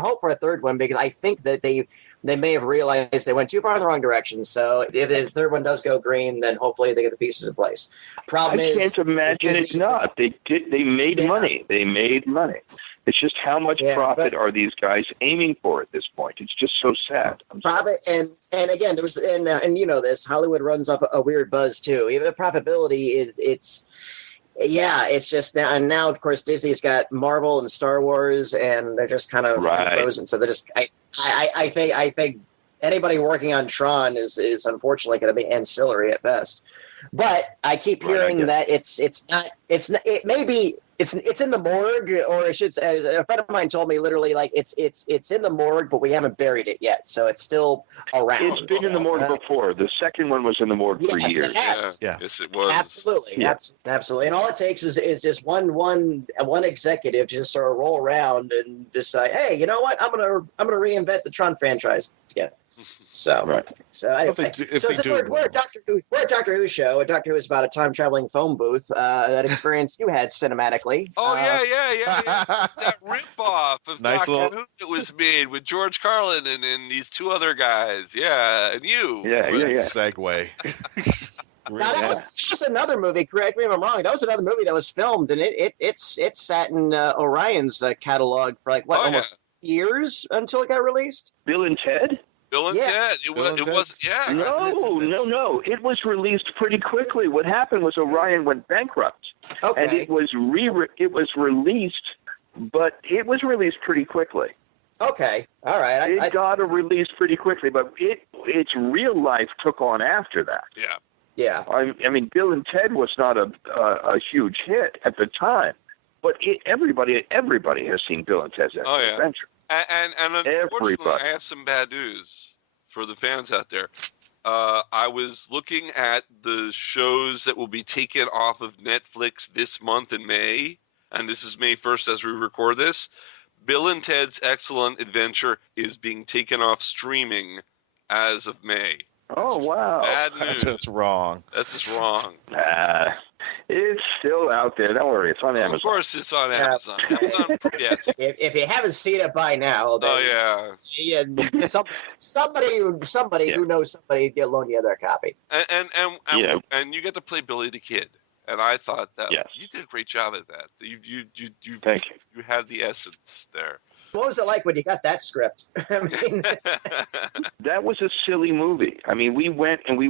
hope for a third one, because I think that they may have realized they went too far in the wrong direction. So if the third one does go green, then hopefully they get the pieces in place. Problem is, I can't imagine it's not. They made money. They made money. It's just how much profit are these guys aiming for at this point? It's just so sad. Profit, and again, there was and you know this, Hollywood runs up a weird buzz too. Even the profitability it's just now, and now of course Disney's got Marvel and Star Wars, and they're just kind of frozen. So they're just I think anybody working on Tron is unfortunately going to be ancillary at best. But I keep hearing that it's in the morgue, or I should say, a friend of mine told me literally like it's in the morgue, but we haven't buried it yet, so it's still around. It's been in the morgue before. The second one was in the morgue for years. It has. Yes, it was. Absolutely, absolutely. And all it takes is just one executive to just sort of roll around and decide, hey, you know what? I'm gonna reinvent the Tron franchise again. So, anyway, we're a Doctor Who show. A Doctor Who is about a time traveling phone booth. That experience you had cinematically. Oh yeah. It's that ripoff of Nice Doctor Who that was made with George Carlin and these two other guys. Yeah, and you. Yeah. Segue. Now that was another movie. Correct me if I'm wrong. That was another movie that was filmed, and it sat in Orion's catalog for almost years until it got released. Bill and Ted. Bill and Ted. It was. No. It was released pretty quickly. What happened was Orion went bankrupt, and it was released, but it was released pretty quickly. Okay, all right. It got a release pretty quickly, but its real life took on after that. Yeah. I mean, Bill and Ted was not a huge hit at the time, but everybody has seen Bill and Ted's Excellent Adventure. And unfortunately, I have some bad news for the fans out there. I was looking at the shows that will be taken off of Netflix this month in May, and this is May 1st as we record this. Bill and Ted's Excellent Adventure is being taken off streaming as of May. Oh, wow. Bad news. That's just wrong. That's just wrong. It's still out there. Don't worry. It's on Amazon. Of course, it's on Amazon. Amazon, yes. If you haven't seen it by now, then somebody who knows somebody will loan you their copy. And you get to play Billy the Kid. And I thought that you did a great job at that. Thank you. You had the essence there. What was it like when you got that script? I mean, that was a silly movie. I mean, we went and we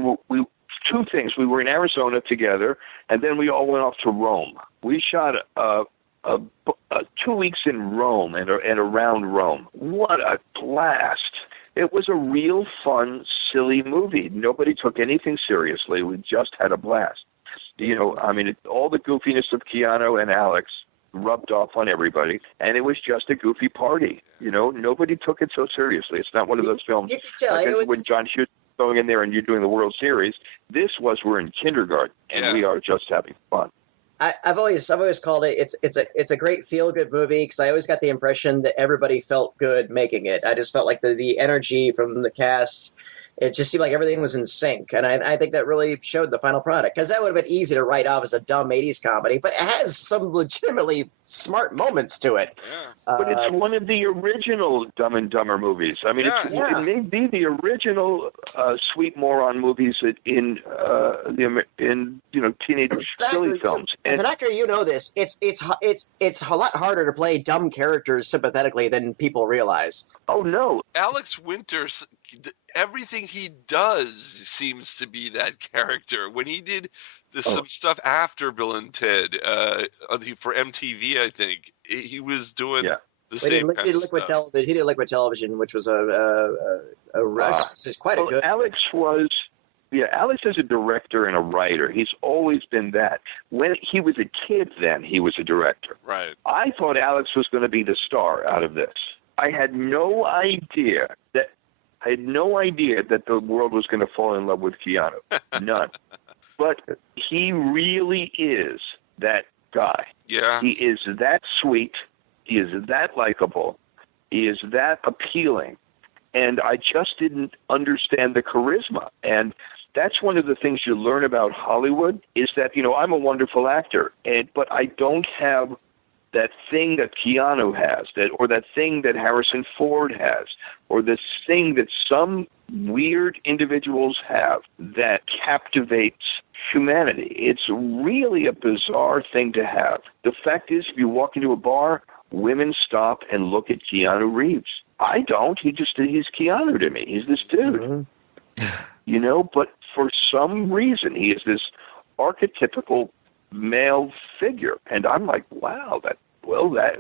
two things. We were in Arizona together, and then we all went off to Rome. We shot 2 weeks in Rome and around Rome. What a blast! It was a real fun, silly movie. Nobody took anything seriously. We just had a blast. You know, I mean, all the goofiness of Keanu and Alex rubbed off on everybody, and it was just a goofy party. You know, nobody took it so seriously. It's not one of those films you could tell, like when John Hughes going in there and you're doing the World Series. This was we're in kindergarten, and we are just having fun. I've always called it. It's a great feel good movie because I always got the impression that everybody felt good making it. I just felt like the energy from the cast. It just seemed like everything was in sync, and I think that really showed the final product, because that would have been easy to write off as a dumb 80s comedy, but it has some legitimately smart moments to it. Yeah. But it's one of the original Dumb and Dumber movies. I mean, it may be the original Sweet Moron movies in teenage silly films. As an actor, you know this. It's a lot harder to play dumb characters sympathetically than people realize. Oh no, Alex Winters. Everything he does seems to be that character. When he did some stuff after Bill and Ted for MTV, I think he was doing the same kind of stuff. He did Liquid Television, which was quite a good. Alex is a director and a writer. He's always been that. When he was a kid, then he was a director. Right. I thought Alex was going to be the star out of this. I had no idea that the world was going to fall in love with Keanu. None. But he really is that guy. Yeah. He is that sweet. He is that likable. He is that appealing. And I just didn't understand the charisma. And that's one of the things you learn about Hollywood is that, I'm a wonderful actor, but I don't have that thing that Keanu has, or that thing that Harrison Ford has, or this thing that some weird individuals have that captivates humanity. It's really a bizarre thing to have. The fact is, if you walk into a bar, women stop and look at Keanu Reeves. I don't. He's Keanu to me. He's this dude. Mm-hmm. But for some reason, he is this archetypical male figure, and I'm like, wow, that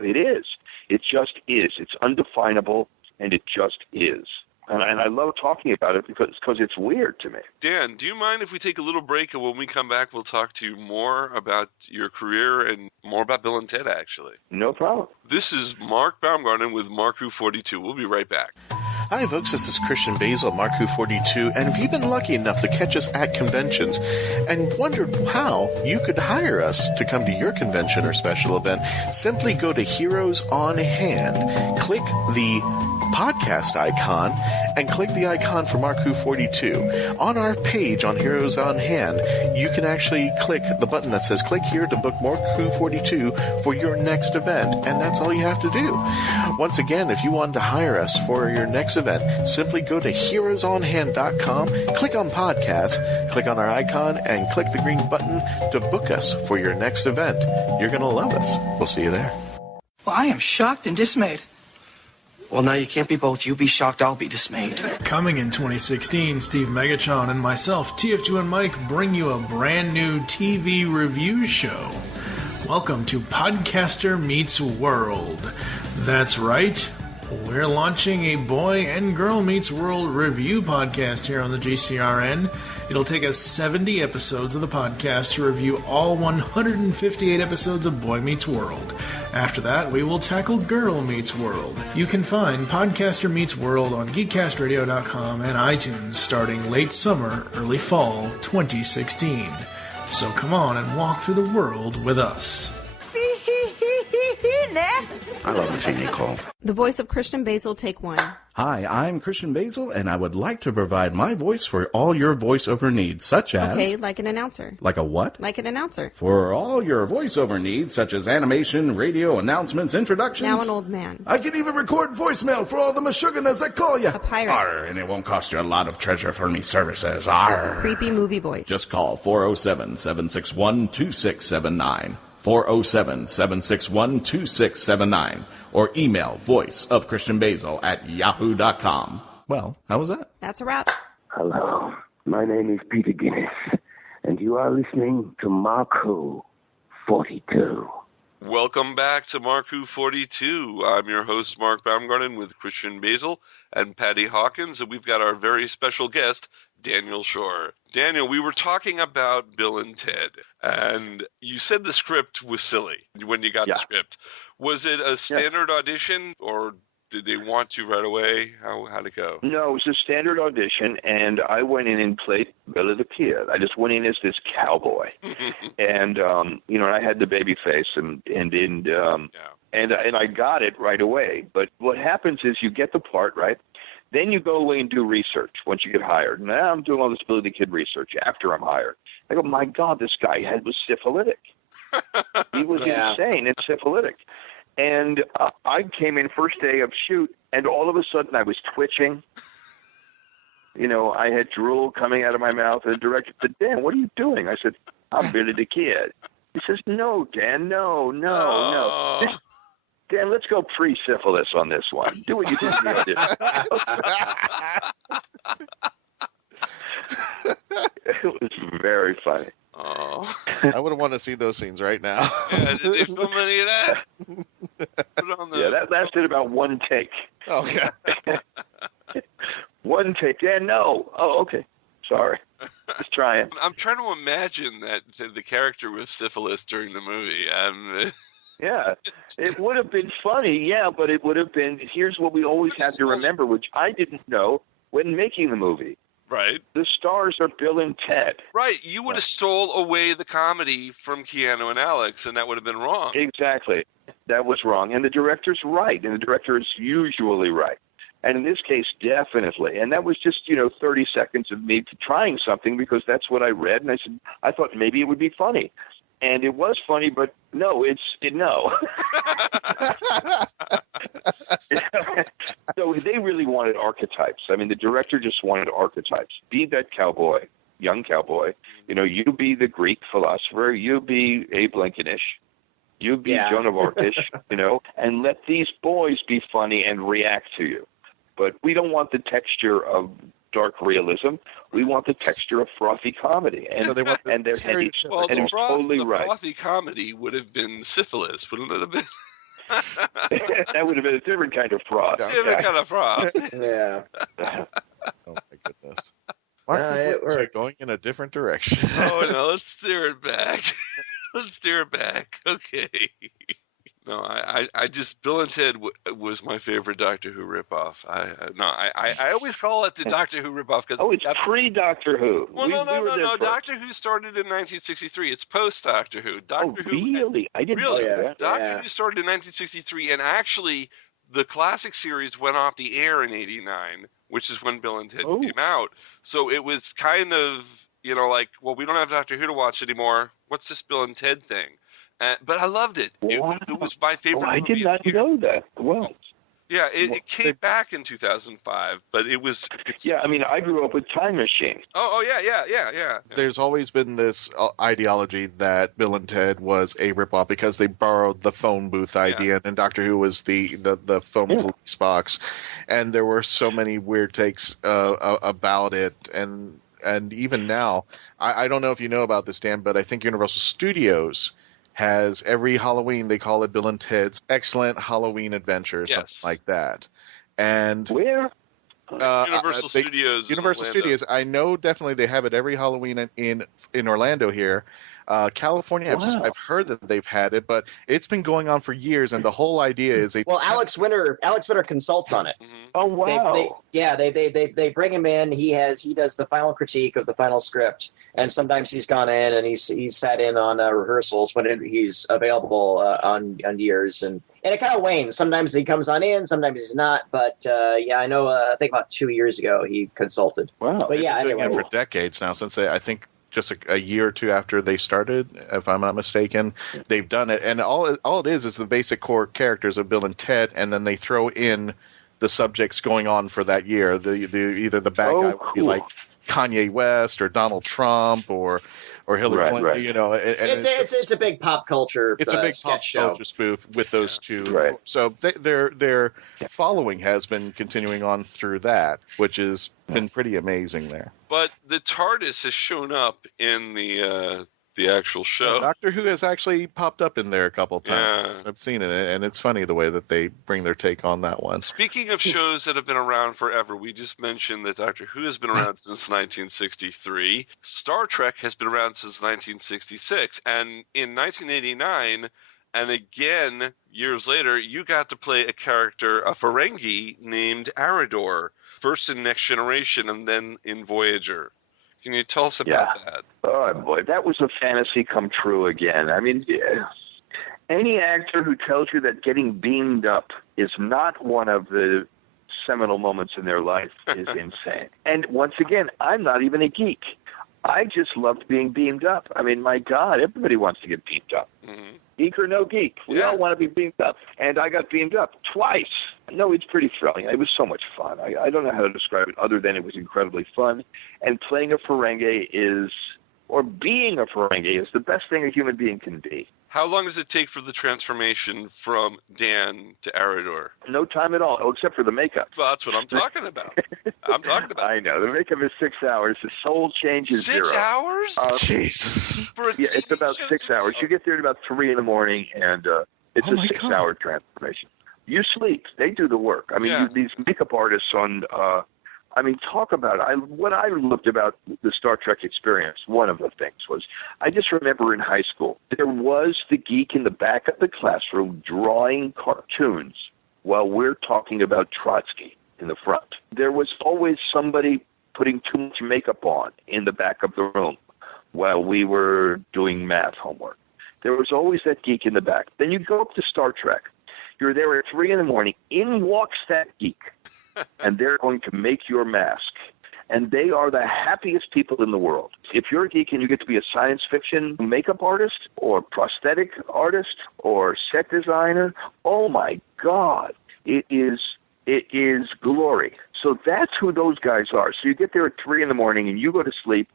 it is. It just is. It's undefinable, and it just is. And I love talking about it because it's weird to me. Dan, do you mind if we take a little break, and when we come back, we'll talk to you more about your career and more about Bill and Ted, actually? No problem. This is Mark Baumgarten with MarkWHO42. We'll be right back. Hi folks, this is Christian-basel, MarkWHO42, and if you've been lucky enough to catch us at conventions and wondered how you could hire us to come to your convention or special event, simply go to Heroes on Hand, click the podcast icon, and click the icon for MarkWHO42. On our page on Heroes on Hand, you can actually click the button that says click here to book MarkWHO42 for your next event, and that's all you have to do. Once again, if you wanted to hire us for your next event, simply go to heroesonhand.com, click on podcast, click on our icon, and click the green button to book us for your next event. You're going to love us. We'll see you there. Well, I am shocked and dismayed. Well, now you can't be both. You be shocked, I'll be dismayed. Coming in 2016, Steve Megachon and myself, TF2 and Mike, bring you a brand new TV review show. Welcome to Podcaster Meets World. That's right. We're launching a Boy and Girl Meets World review podcast here on the GCRN. It'll take us 70 episodes of the podcast to review all 158 episodes of Boy Meets World. After that, we will tackle Girl Meets World. You can find Podcaster Meets World on geekcastradio.com and iTunes starting late summer, early fall 2016. So come on and walk through the world with us. I love the thing they call. The voice of Christian-Basel, take 1. Hi, I'm Christian-Basel, and I would like to provide my voice for all your voiceover needs, such as... Okay, like an announcer. Like a what? Like an announcer. For all your voiceover needs, such as animation, radio, announcements, introductions... Now an old man. I can even record voicemail for all the Meshuggahs that call you. A pirate. Arr, and it won't cost you a lot of treasure for me services. Arr. Creepy movie voice. Just call 407-761-2679. 407-761-2679. Or email voiceofchristian-basel@yahoo.com. Well, how was that? That's a wrap. Hello, my name is Peter Guinness, and you are listening to MarkWHO42. Welcome back to MarkWHO42. I'm your host, Mark Baumgarten, with Christian Basel and Patty-Hawkins, and we've got our very special guest, Daniel Shor. Daniel, we were talking about Bill and Ted, and you said the script was silly when you got the script. Was it a standard audition, or did they want you right away? How'd it go? No, it was a standard audition, and I went in and played Billy the Kid. I just went in as this cowboy, and and I had the baby face, and I got it right away. But what happens is you get the part right. Then you go away and do research once you get hired. Now I'm doing all this Billy the Kid research after I'm hired. I go, my God, this guy was syphilitic. He was insane and syphilitic. And I came in first day of shoot, and all of a sudden I was twitching. I had drool coming out of my mouth. And the director said, Dan, what are you doing? I said, I'm Billy the Kid. He says, no, Dan, no. Dan, let's go pre-syphilis on this one. Do what you did in the audition. It was very funny. Oh, I would want to see those scenes right now. Yeah, did they film any of that? Put it on the... Yeah, that lasted about one take. Okay. One take. Yeah, no. Oh, okay. Sorry. Just trying. I'm trying to imagine that the character was syphilis during the movie. Yeah, it would have been funny, but it would have been, here's what we always have to remember, which I didn't know when making the movie. Right. The stars are Bill and Ted. Right. You would have stole away the comedy from Keanu and Alex, and that would have been wrong. Exactly. That was wrong. And the director's right, and the director is usually right. And in this case, definitely. And that was just, 30 seconds of me trying something because that's what I read, and I thought maybe it would be funny. And it was funny, but no. So they really wanted archetypes. I mean, the director just wanted archetypes. Be that cowboy, young cowboy. You be the Greek philosopher. You be Abe Lincolnish. You be Joan of Arcish, and let these boys be funny and react to you. But we don't want the texture of dark realism. We want the texture of frothy comedy. And so they want and they're the totally right. Frothy comedy would have been syphilis, wouldn't it have been? That would have been a different kind of froth. Different kind of froth. Yeah. Oh, my goodness. We're going in a different direction. Oh, no, let's steer it back. Okay. No, I just, Bill and Ted was my favorite Doctor Who ripoff. I always call it the Doctor Who ripoff because it's pre-Doctor Who. Well, no. Doctor Who started in 1963. It's post-Doctor Who. Doctor Who. Really? I didn't know that. Doctor Who started in 1963, and actually, the classic series went off the air in '89, which is when Bill and Ted came out. So it was kind of, we don't have Doctor Who to watch anymore. What's this Bill and Ted thing? But I loved it. It was my favorite movie. I did not know that. Well. Yeah, it came back in 2005, but I grew up with Time Machine. Oh, yeah. There's always been this ideology that Bill and Ted was a ripoff because they borrowed the phone booth idea, and Doctor Who was the phone police box. And there were so many weird takes about it, and even now, I don't know if you know about this, Dan, but I think Universal Studios has every Halloween, they call it Bill and Ted's Excellent Halloween Adventure, something like that. And where? Universal Studios. Universal Studios. I know definitely they have it every Halloween in Orlando here. California, I've heard that they've had it, but it's been going on for years, and the whole idea is Alex Winter consults on it. Oh wow! They bring him in. He does the final critique of the final script, and sometimes he's gone in and he's sat in on rehearsals when he's available on years, and it kind of wanes. Sometimes he comes on in, sometimes he's not. But I know. I think about 2 years ago he consulted. Wow! But yeah, they've been doing anyway, it for decades now. Since I think just a year or two after they started, if I'm not mistaken, they've done it. And all it is the basic core characters of Bill and Ted, and then they throw in the subjects going on for that year. Either the bad guy would be like Kanye West or Donald Trump or Hillary Clinton. Right. You know, and it's a big pop culture. It's a big sketch pop show. culture spoof with those two. Right. So their following has been continuing on through that, which has been pretty amazing there. But the TARDIS has shown up in the actual show. Doctor Who has actually popped up in there a couple times. Yeah. I've seen it, and it's funny the way that they bring their take on that one. Speaking of shows that have been around forever, we just mentioned that Doctor Who has been around since 1963. Star Trek has been around since 1966. And in 1989, and again years later, you got to play a character, a Ferengi named Arador, first in Next Generation and then in Voyager. Can you tell us about that? Oh, boy, that was a fantasy come true again. I mean, any actor who tells you that getting beamed up is not one of the seminal moments in their life is insane. And once again, I'm not even a geek. I just loved being beamed up. I mean, my God, everybody wants to get beamed up. Mm-hmm. Geek or no geek, we all want to be beamed up. And I got beamed up twice. No, it's pretty thrilling. It was so much fun. I don't know how to describe it other than it was incredibly fun. And playing a Ferengi or being a Ferengi is the best thing a human being can be. How long does it take for the transformation from Dan to Arador? No time at all, except for the makeup. Well, that's what I'm talking about. I know. The makeup is 6 hours. The soul change is 0. 6 hours? Jesus. It's about 6 hours. You get there at about 3 in the morning, and it's a 6-hour transformation. You sleep. They do the work. I mean, these makeup artists on... talk about it. What I loved about the Star Trek experience, one of the things was, I just remember in high school, there was the geek in the back of the classroom drawing cartoons while we're talking about Trotsky in the front. There was always somebody putting too much makeup on in the back of the room while we were doing math homework. There was always that geek in the back. Then you go up to Star Trek. You're there at 3 in the morning. In walks that geek. And they're going to make your mask. And they are the happiest people in the world. If you're a geek and you get to be a science fiction makeup artist or prosthetic artist or set designer, oh my God, it is glory. So that's who those guys are. So you get there at 3 in the morning and you go to sleep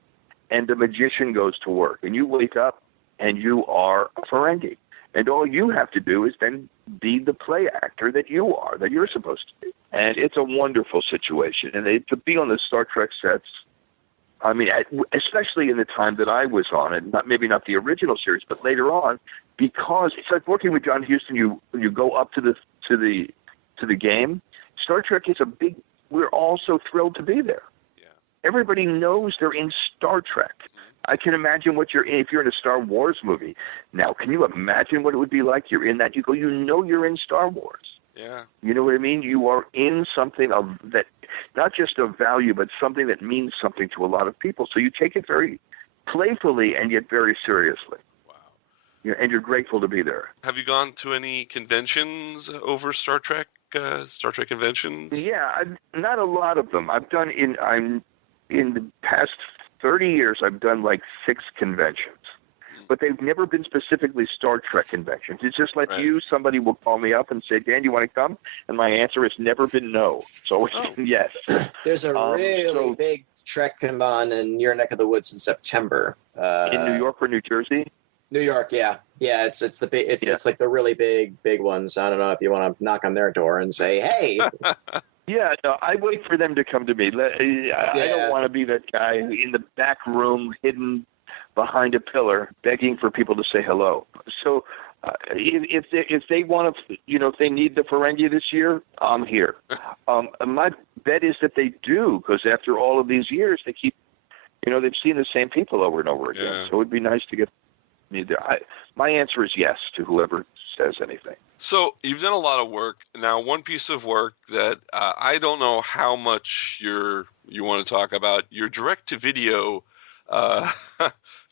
and the magician goes to work. And you wake up and you are a Ferengi. And all you have to do is then be the play actor that you're supposed to be. And it's a wonderful situation. And to be on the Star Trek sets, I mean, especially in the time that I was on it, maybe not the original series, but later on, because it's like working with John Huston. When you go up to the game, Star Trek is we're all so thrilled to be there. Yeah. Everybody knows they're in Star Trek. I can imagine if you're in a Star Wars movie. Now, can you imagine what it would be like? You're in that. You're in Star Wars. Yeah. You know what I mean? You are in something of that, not just of value, but something that means something to a lot of people. So you take it very playfully and yet very seriously. Wow. And you're grateful to be there. Have you gone to any conventions over Star Trek conventions? Yeah, not a lot of them. I've done in the past 30 years, I've done like 6 conventions, but they've never been specifically Star Trek conventions. It's just like somebody will call me up and say, Dan, do you want to come? And my answer has never been no. It's always been yes. There's a really big Trek con in your neck of the woods in September. In New York or New Jersey? New York, yeah. Yeah, it's the big, it's like the really big ones. I don't know if you want to knock on their door and say, hey. Yeah, no, I wait for them to come to me. I don't want to be that guy in the back room, hidden behind a pillar, begging for people to say hello. So if they want to, if they need the Ferengi this year, I'm here. My bet is that they do, because after all of these years, they keep, they've seen the same people over and over again. Yeah. So it would be nice to get My answer is yes to whoever says anything. So you've done a lot of work. Now, one piece of work that I don't know how much you want to talk about, your direct-to-video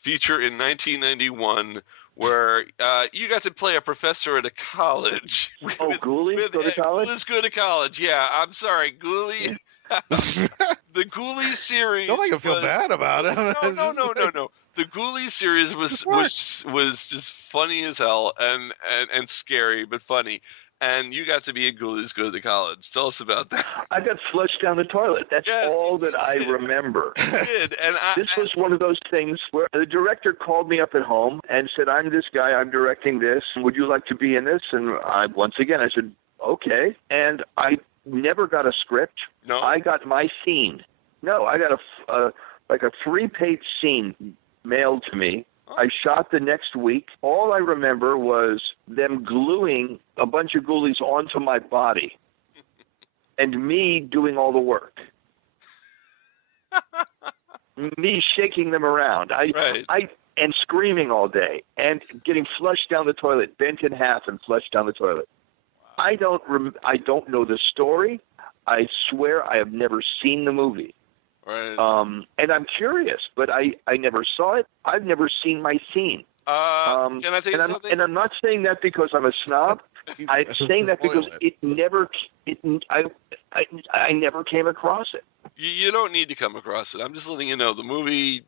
feature in 1991 where you got to play a professor at a college. Ghoulies Go to College? Ghoulies Go to College, yeah. I'm sorry, Ghoulies. The Ghoulies series. Don't make him feel bad about it. No. The Ghoulies series was just funny as hell and scary, but funny. And you got to be in Ghoulies Go to College. Tell us about that. I got flushed down the toilet. That's all that I remember. You did. And this was one of those things where the director called me up at home and said, I'm this guy, I'm directing this. Would you like to be in this? And once again, I said, okay. And I never got a script. No. I got my scene. No, I got a 3-page scene mailed to me. I shot the next week. All I remember was them gluing a bunch of ghoulies onto my body and me doing all the work. Me shaking them around. And screaming all day and getting flushed down the toilet, bent in half and flushed down the toilet. I don't know the story. I swear I have never seen the movie. Right. And I'm curious, but I never saw it. I've never seen my scene. Can I tell you something? And I'm not saying that because I'm a snob. I'm saying that because I never came across it. You don't need to come across it. I'm just letting you know the movie.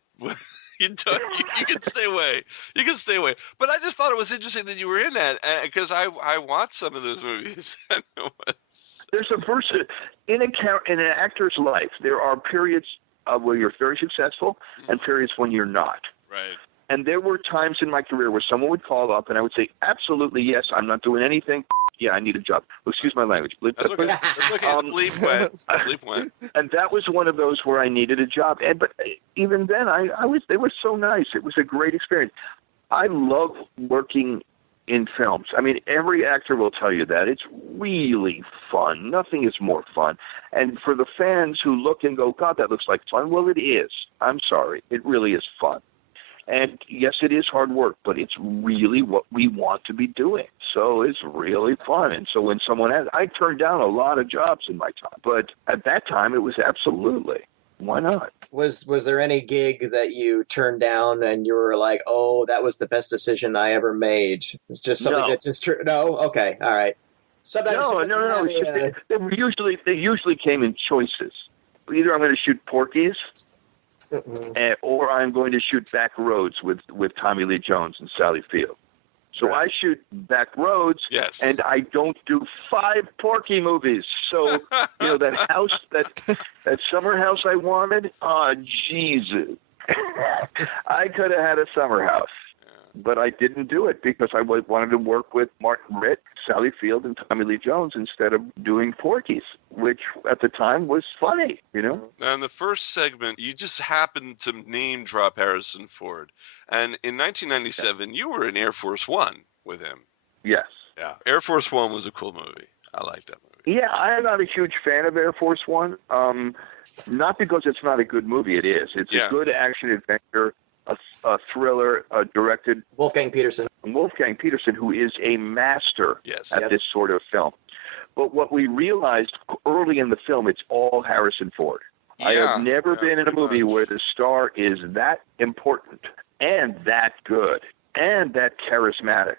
You can stay away. You can stay away. But I just thought it was interesting that you were in that because I watched some of those movies. There's a person in an actor's life. There are periods where you're very successful and periods when you're not. Right. And there were times in my career where someone would call up and I would say, absolutely, yes, I'm not doing anything. Yeah, I need a job. Excuse my language. That's okay. That's okay. The bleep went. And that was one of those where I needed a job. But even then, they were so nice. It was a great experience. I love working in films. I mean, every actor will tell you that. It's really fun. Nothing is more fun. And for the fans who look and go, God, that looks like fun, well, it is. I'm sorry. It really is fun. And yes, it is hard work, but it's really what we want to be doing. So it's really fun. And so when someone I turned down a lot of jobs in my time, but at that time it was absolutely, why not? Was there any gig that you turned down and you were like, oh, that was the best decision I ever made? It's just something that just no? Okay, all right. Sometimes no. They usually came in choices. Either I'm going to shoot Porky's. Or I'm going to shoot Back Roads with Tommy Lee Jones and Sally Field. So I shoot Back Roads, and I don't do 5 Porky movies. So that house, that summer house I wanted. Oh, Jesus! I could have had a summer house, but I didn't do it because I wanted to work with Mark Ritt, Sally Field, and Tommy Lee Jones instead of doing Porky's, which at the time was funny, Now, in the first segment, you just happened to name drop Harrison Ford. And in 1997, you were in Air Force One with him. Yes. Yeah. Air Force One was a cool movie. I like that movie. Yeah, I'm not a huge fan of Air Force One. Not because it's not a good movie. It is. It's a good action adventure. A thriller directed Wolfgang Peterson, who is a master at this sort of film. But what we realized early in the film, it's all Harrison Ford. I have never been in a movie where the star is that important and that good and that charismatic.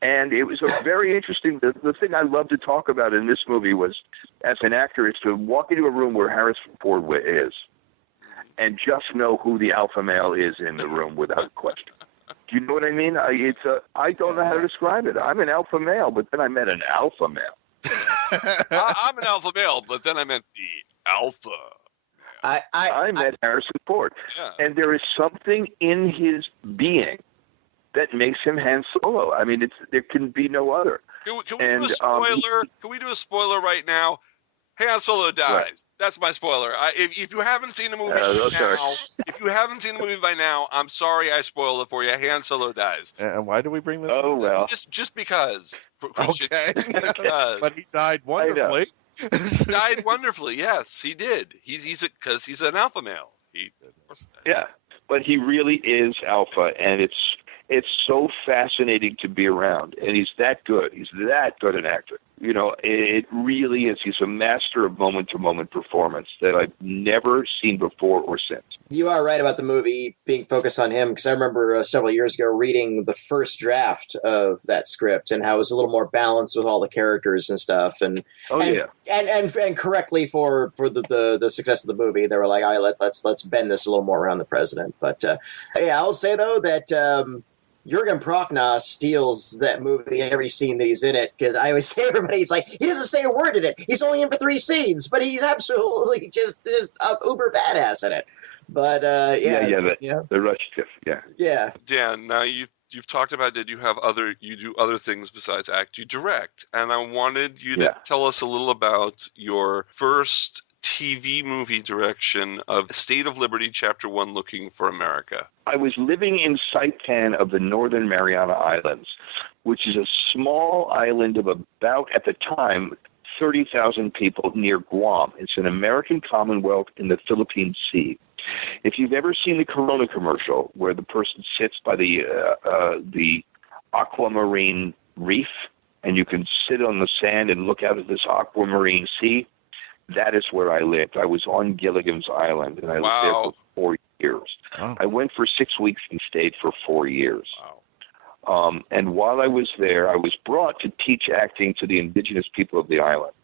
And it was a very interesting, the thing I love to talk about in this movie was, as an actor, is to walk into a room where Harrison Ford is and just know who the alpha male is in the room without question. Do you know what I mean? I don't know how to describe it. I'm an alpha male, but then I met an alpha male. I'm an alpha male, but then I meant the alpha. I met Harrison Ford, and there is something in his being that makes him Han Solo. I mean, there can be no other. Can we do a spoiler? Can we do a spoiler right now? Han Solo dies. Right. That's my spoiler. If you haven't seen the movie by now, I'm sorry I spoiled it for you. Han Solo dies. And why do we bring this? Oh, well. Just because. Okay. But he died wonderfully. He died wonderfully. Yes, he did. He's an alpha male. But he really is alpha, and It's so fascinating to be around, and he's that good. He's that good an actor. You know, it really is. He's a master of moment-to-moment performance that I've never seen before or since. You are right about the movie being focused on him, because I remember several years ago reading the first draft of that script and how it was a little more balanced with all the characters and stuff. And correctly for the success of the movie, they were like, all right, let's bend this a little more around the president. But yeah, I'll say though that Jürgen Prochnow steals that movie every scene that he's in it, because I always say to everybody, he's like, he doesn't say a word in it. He's only in for 3 scenes, but he's absolutely just uber badass in it. But the Rush Tiff, yeah. Dan, now you've talked about that you do other things besides act. You direct, and I wanted you to tell us a little about your first TV movie direction of State of Liberty Chapter 1, Looking for America. I was living in Saipan of the Northern Mariana Islands, which is a small island of about, at the time, 30,000 people near Guam. It's an American Commonwealth in the Philippine Sea. If you've ever seen the Corona commercial where the person sits by the aquamarine reef and you can sit on the sand and look out at this aquamarine sea, that is where I lived. I was on Gilligan's Island, and I lived there for 4 years. Wow. I went for 6 weeks and stayed for 4 years. Wow. And while I was there, I was brought to teach acting to the indigenous people of the island,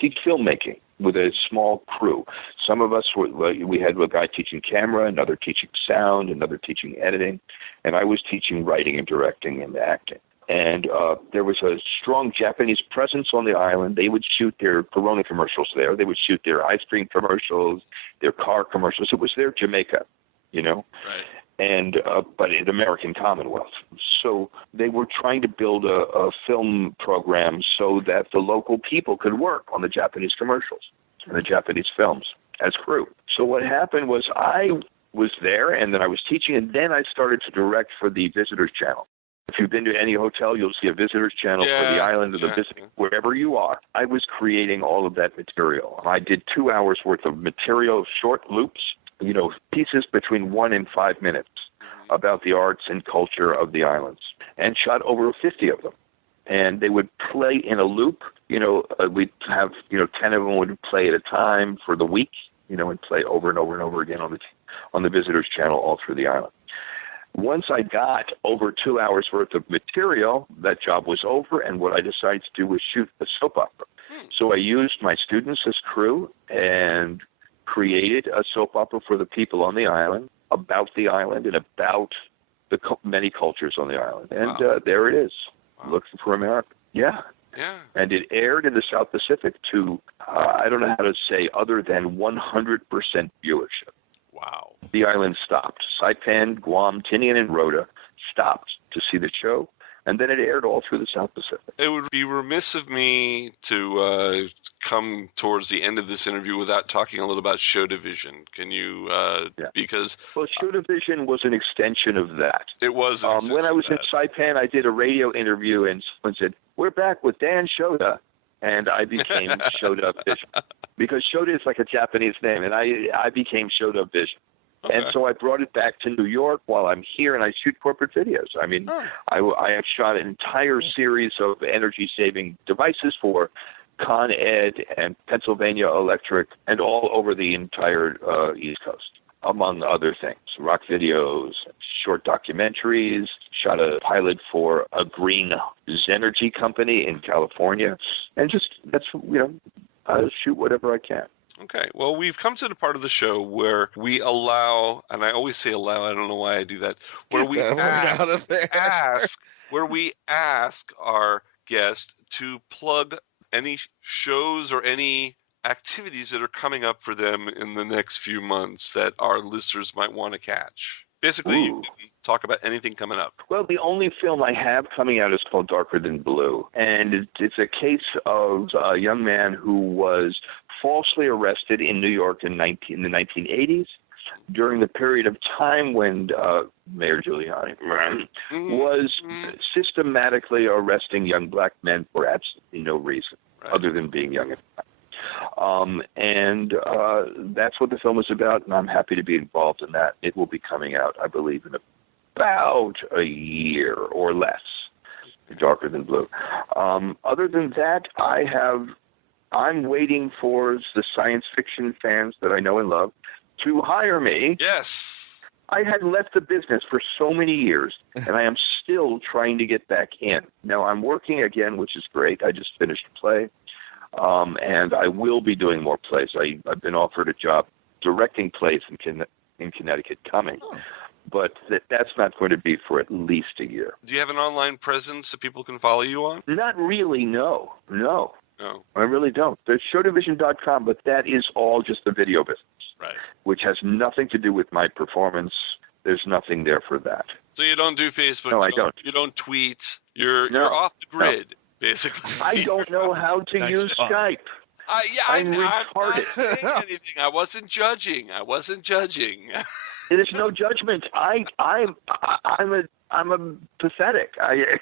teach filmmaking with a small crew. Some of us, we had a guy teaching camera, another teaching sound, another teaching editing, and I was teaching writing and directing and acting. And there was a strong Japanese presence on the island. They would shoot their Corona commercials there. They would shoot their ice cream commercials, their car commercials. It was their Jamaica, you know. Right. And but in American Commonwealth. So they were trying to build a film program so that the local people could work on the Japanese commercials and the Japanese films as crew. So what happened was I was there, and then I was teaching, and then I started to direct for the Visitors Channel. If you've been to any hotel, you'll see a Visitors Channel for the island or the visiting, wherever you are. I was creating all of that material. I did 2 hours worth of material, short loops, you know, pieces between 1 and 5 minutes about the arts and culture of the islands, and shot over 50 of them. And they would play in a loop. You know, we'd have, 10 of them would play at a time for the week, and play over and over and over again on the Visitors Channel all through the island. Once I got over 2 hours worth of material, that job was over, and what I decided to do was shoot a soap opera. So I used my students as crew and created a soap opera for the people on the island, about the island and about the many cultures on the island. And there it is, Looking for America. Yeah. And it aired in the South Pacific to, I don't know how to say, other than 100% viewership. Wow. The island stopped. Saipan, Guam, Tinian, and Rota stopped to see the show, and then it aired all through the South Pacific. It would be remiss of me to come towards the end of this interview without talking a little about Show Division. Can you, because... Well, Show Division was an extension of that. It was an extension when I was of in Saipan, I did a radio interview, and someone said, "We're back with Dan Shoda," and I became Shoda Vision. Because Shoda is like a Japanese name, and I became Shoda Vision. Okay. And so I brought it back to New York while I'm here, and I shoot corporate videos. I mean, I have shot an entire series of energy-saving devices for Con Ed and Pennsylvania Electric and all over the entire East Coast, among other things. Rock videos, short documentaries, shot a pilot for a green energy company in California, and I shoot whatever I can. Okay. Well, we've come to the part of the show where we allow, and I always say allow, I don't know why I do that, where we ask our guest to plug any shows or any activities that are coming up for them in the next few months that our listeners might want to catch. Basically, you can talk about anything coming up. Well, the only film I have coming out is called Darker Than Blue, and it's a case of a young man who was falsely arrested in New York in the 1980s during the period of time when Mayor Giuliani was systematically arresting young black men for absolutely no reason other than being young at the time. And that's what the film is about, and I'm happy to be involved in that. It will be coming out, I believe, in about a year or less. Darker than blue. Other than that, I'm waiting for the science fiction fans that I know and love to hire me. Yes. I had left the business for so many years, and I am still trying to get back in. Now, I'm working again, which is great. I just finished a play, and I will be doing more plays. I've been offered a job directing plays in Connecticut coming. Oh. But that's not going to be for at least a year. Do you have an online presence that people can follow you on? Not really, no. Oh. I really don't. There's showdivision.com, but that is all just the video business, right? Which has nothing to do with my performance. There's nothing there for that. So you don't do Facebook? No, I don't. You don't tweet? You're off the grid, basically. I don't know how to use Skype. I'm retarded. I'm not saying anything. I wasn't judging. There's no judgment. I'm pathetic. I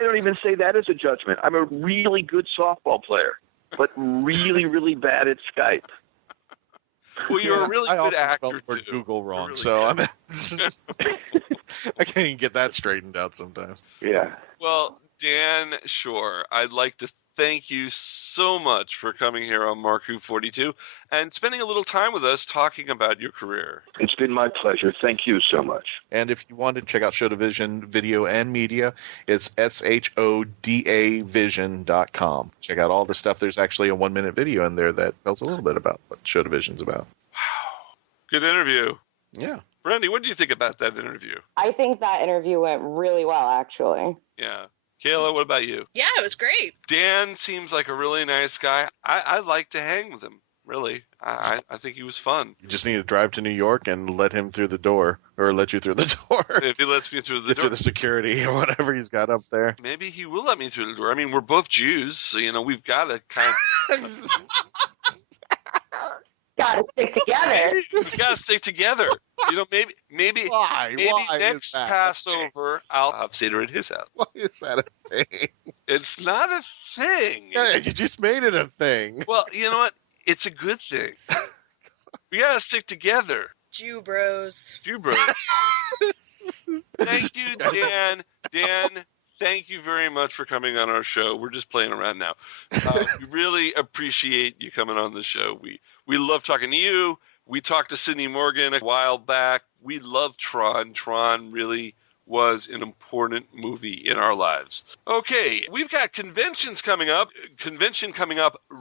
don't even say that as a judgment. I'm a really good softball player, but really, really bad at Skype. Well, you're a really good actor too. Google wrong, really so I can't even get that straightened out sometimes. Yeah. Well, Dan Shor, I'd like to thank you so much for coming here on MarkWHO42 and spending a little time with us talking about your career. It's been my pleasure. Thank you so much. And if you want to check out Show Division Video and Media, it's shodavision.com. Check out all the stuff. There's actually a 1-minute video in there that tells a little bit about what Show Division's about. Wow. Good interview. Yeah. Brandi, what do you think about that interview? I think that interview went really well, actually. Yeah. Kayla, what about you? Yeah, it was great. Dan seems like a really nice guy. I like to hang with him, really. I think he was fun. You just need to drive to New York and let him through the door, or let you through the door. If he lets me through the door. Through the security or whatever he's got up there. Maybe he will let me through the door. I mean, we're both Jews, so, we've got to kind of... Gotta stick together. We gotta stick together. Maybe Why next Passover I'll have Seder at his house. Why is that a thing? It's not a thing. Yeah, you just made it a thing. Well, you know what? It's a good thing. We gotta stick together. Jew bros. Thank you, Dan. Dan, thank you very much for coming on our show. We're just playing around now. We really appreciate you coming on the show. We love talking to you. We talked to Sydney Morgan a while back. We love TRON. TRON really was an important movie in our lives. Okay, we've got convention coming up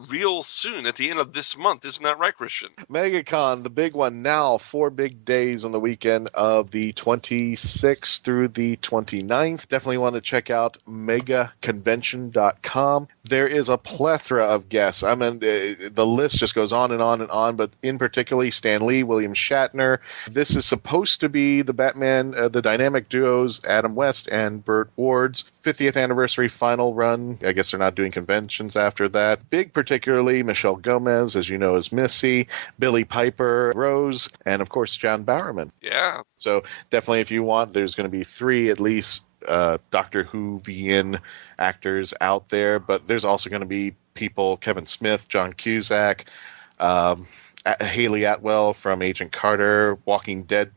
real soon at the end of this month. Isn't that right, Christian? MegaCon, the big one now, 4 big days on the weekend of the 26th through the 29th. Definitely want to check out megaconvention.com. There is a plethora of guests. I mean, the list just goes on and on and on, but in particular, Stan Lee, William Shatner. This is supposed to be the Batman, the dynamic duos, Adam West and Burt Ward's 50th anniversary final run. I guess they're not doing conventions after that. Big particularly, Michelle Gomez, as you know, as Missy, Billy Piper, Rose, and of course, John Bowerman. Yeah. So definitely if you want, there's going to be 3 at least Doctor Whovian actors out there, but there's also going to be people, Kevin Smith, John Cusack, Haley Atwell from Agent Carter, Walking Dead.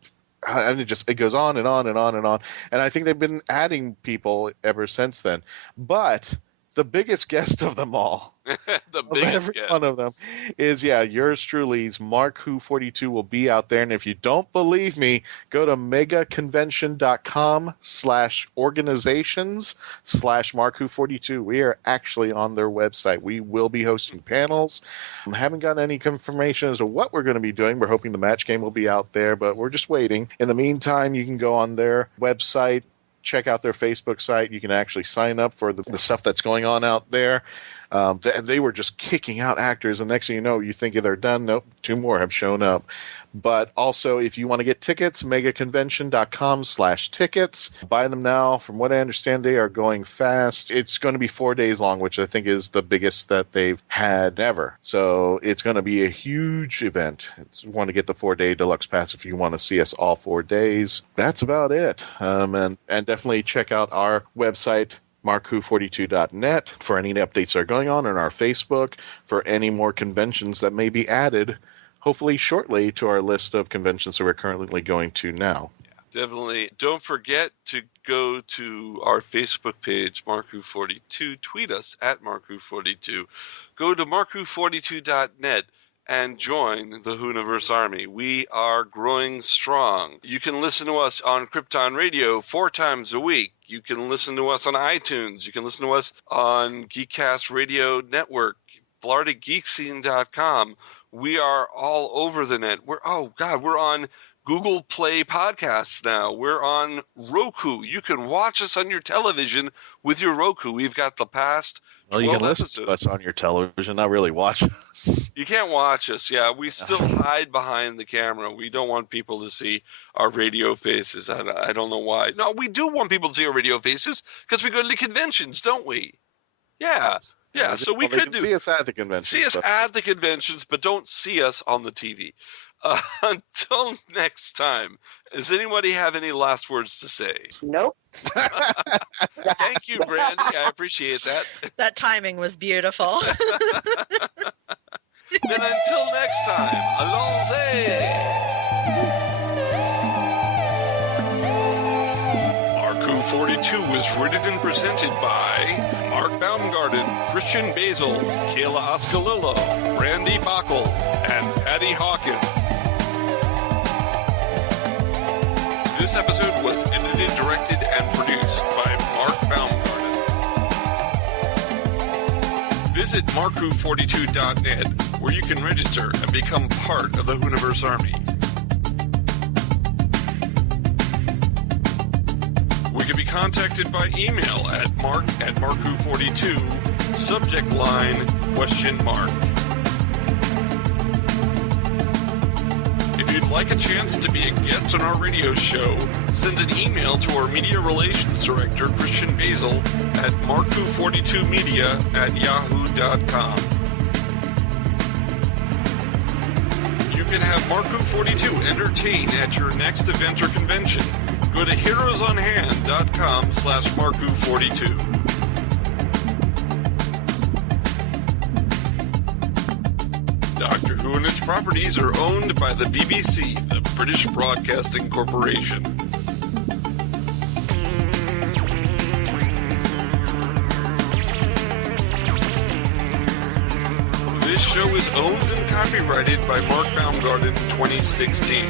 And it goes on and on and on and on. And I think they've been adding people ever since then. But the biggest guest of them all, one of them, is, yours truly's MarkWHO42 will be out there. And if you don't believe me, go to megaconvention.com/organizations/MarkWHO42. We are actually on their website. We will be hosting panels. I haven't gotten any confirmation as to what we're going to be doing. We're hoping the match game will be out there, but we're just waiting. In the meantime, you can go on their website, check out their Facebook site. You can actually sign up for the stuff that's going on out there. They were just kicking out actors, and next thing you know, you think they're done. Nope, 2 more have shown up. But also, if you want to get tickets, megaconvention.com/tickets. Buy them now. From what I understand, they are going fast. It's going to be 4 days long, which I think is the biggest that they've had ever. So it's going to be a huge event. You want to get the 4-day deluxe pass if you want to see us all 4 days. That's about it. And definitely check out our website, MarkWHO42.net, for any updates that are going on our Facebook, for any more conventions that may be added, hopefully shortly, to our list of conventions that we're currently going to now. Definitely. Don't forget to go to our Facebook page, MarkWHO42. Tweet us at MarkWHO42. Go to MarkWHO42.net and join the WHOniverse Army. We are growing strong. You can listen to us on Krypton Radio 4 times a week. You can listen to us on iTunes. You can listen to us on Geekcast Radio Network, FloridaGeekscene.com. We are all over the net. We're on Google Play Podcasts now. We're on Roku. You can watch us on your television with your Roku. We've got the past 12 you can episodes. listen to us on your television, not really watch us. You can't watch us. Yeah, we still hide behind the camera. We don't want people to see our radio faces. I don't know why. No, we do want people to see our radio faces because we go to the conventions, don't we? Yeah. Yeah, so we could see us at the conventions. See us at the conventions, but don't see us on the TV. Until next time, does anybody have any last words to say? Nope. Thank you, Brandy. I appreciate that. That timing was beautiful. Then until next time, allons-y! MarkWHO42 is written and presented by Mark Baumgarten, Christian-basel, Kayla Oscalillo, brandi-bachle, and patty-hawkins. This episode was edited, directed, and produced by Mark Baumgarten. Visit MarkWHO42.net, where you can register and become part of the WHOniverse Army. We can be contacted by email at mark@markwho42, subject line, ? If you'd like a chance to be a guest on our radio show, send an email to our Media Relations Director, Christian Basel, at markwho42media@yahoo.com. You can have MarkWHO42 entertain at your next event or convention. Go to heroesonhand.com/MarkWHO42. Doctor Who and its properties are owned by the BBC, the British Broadcasting Corporation. This show is owned and copyrighted by Mark Baumgarten 2016.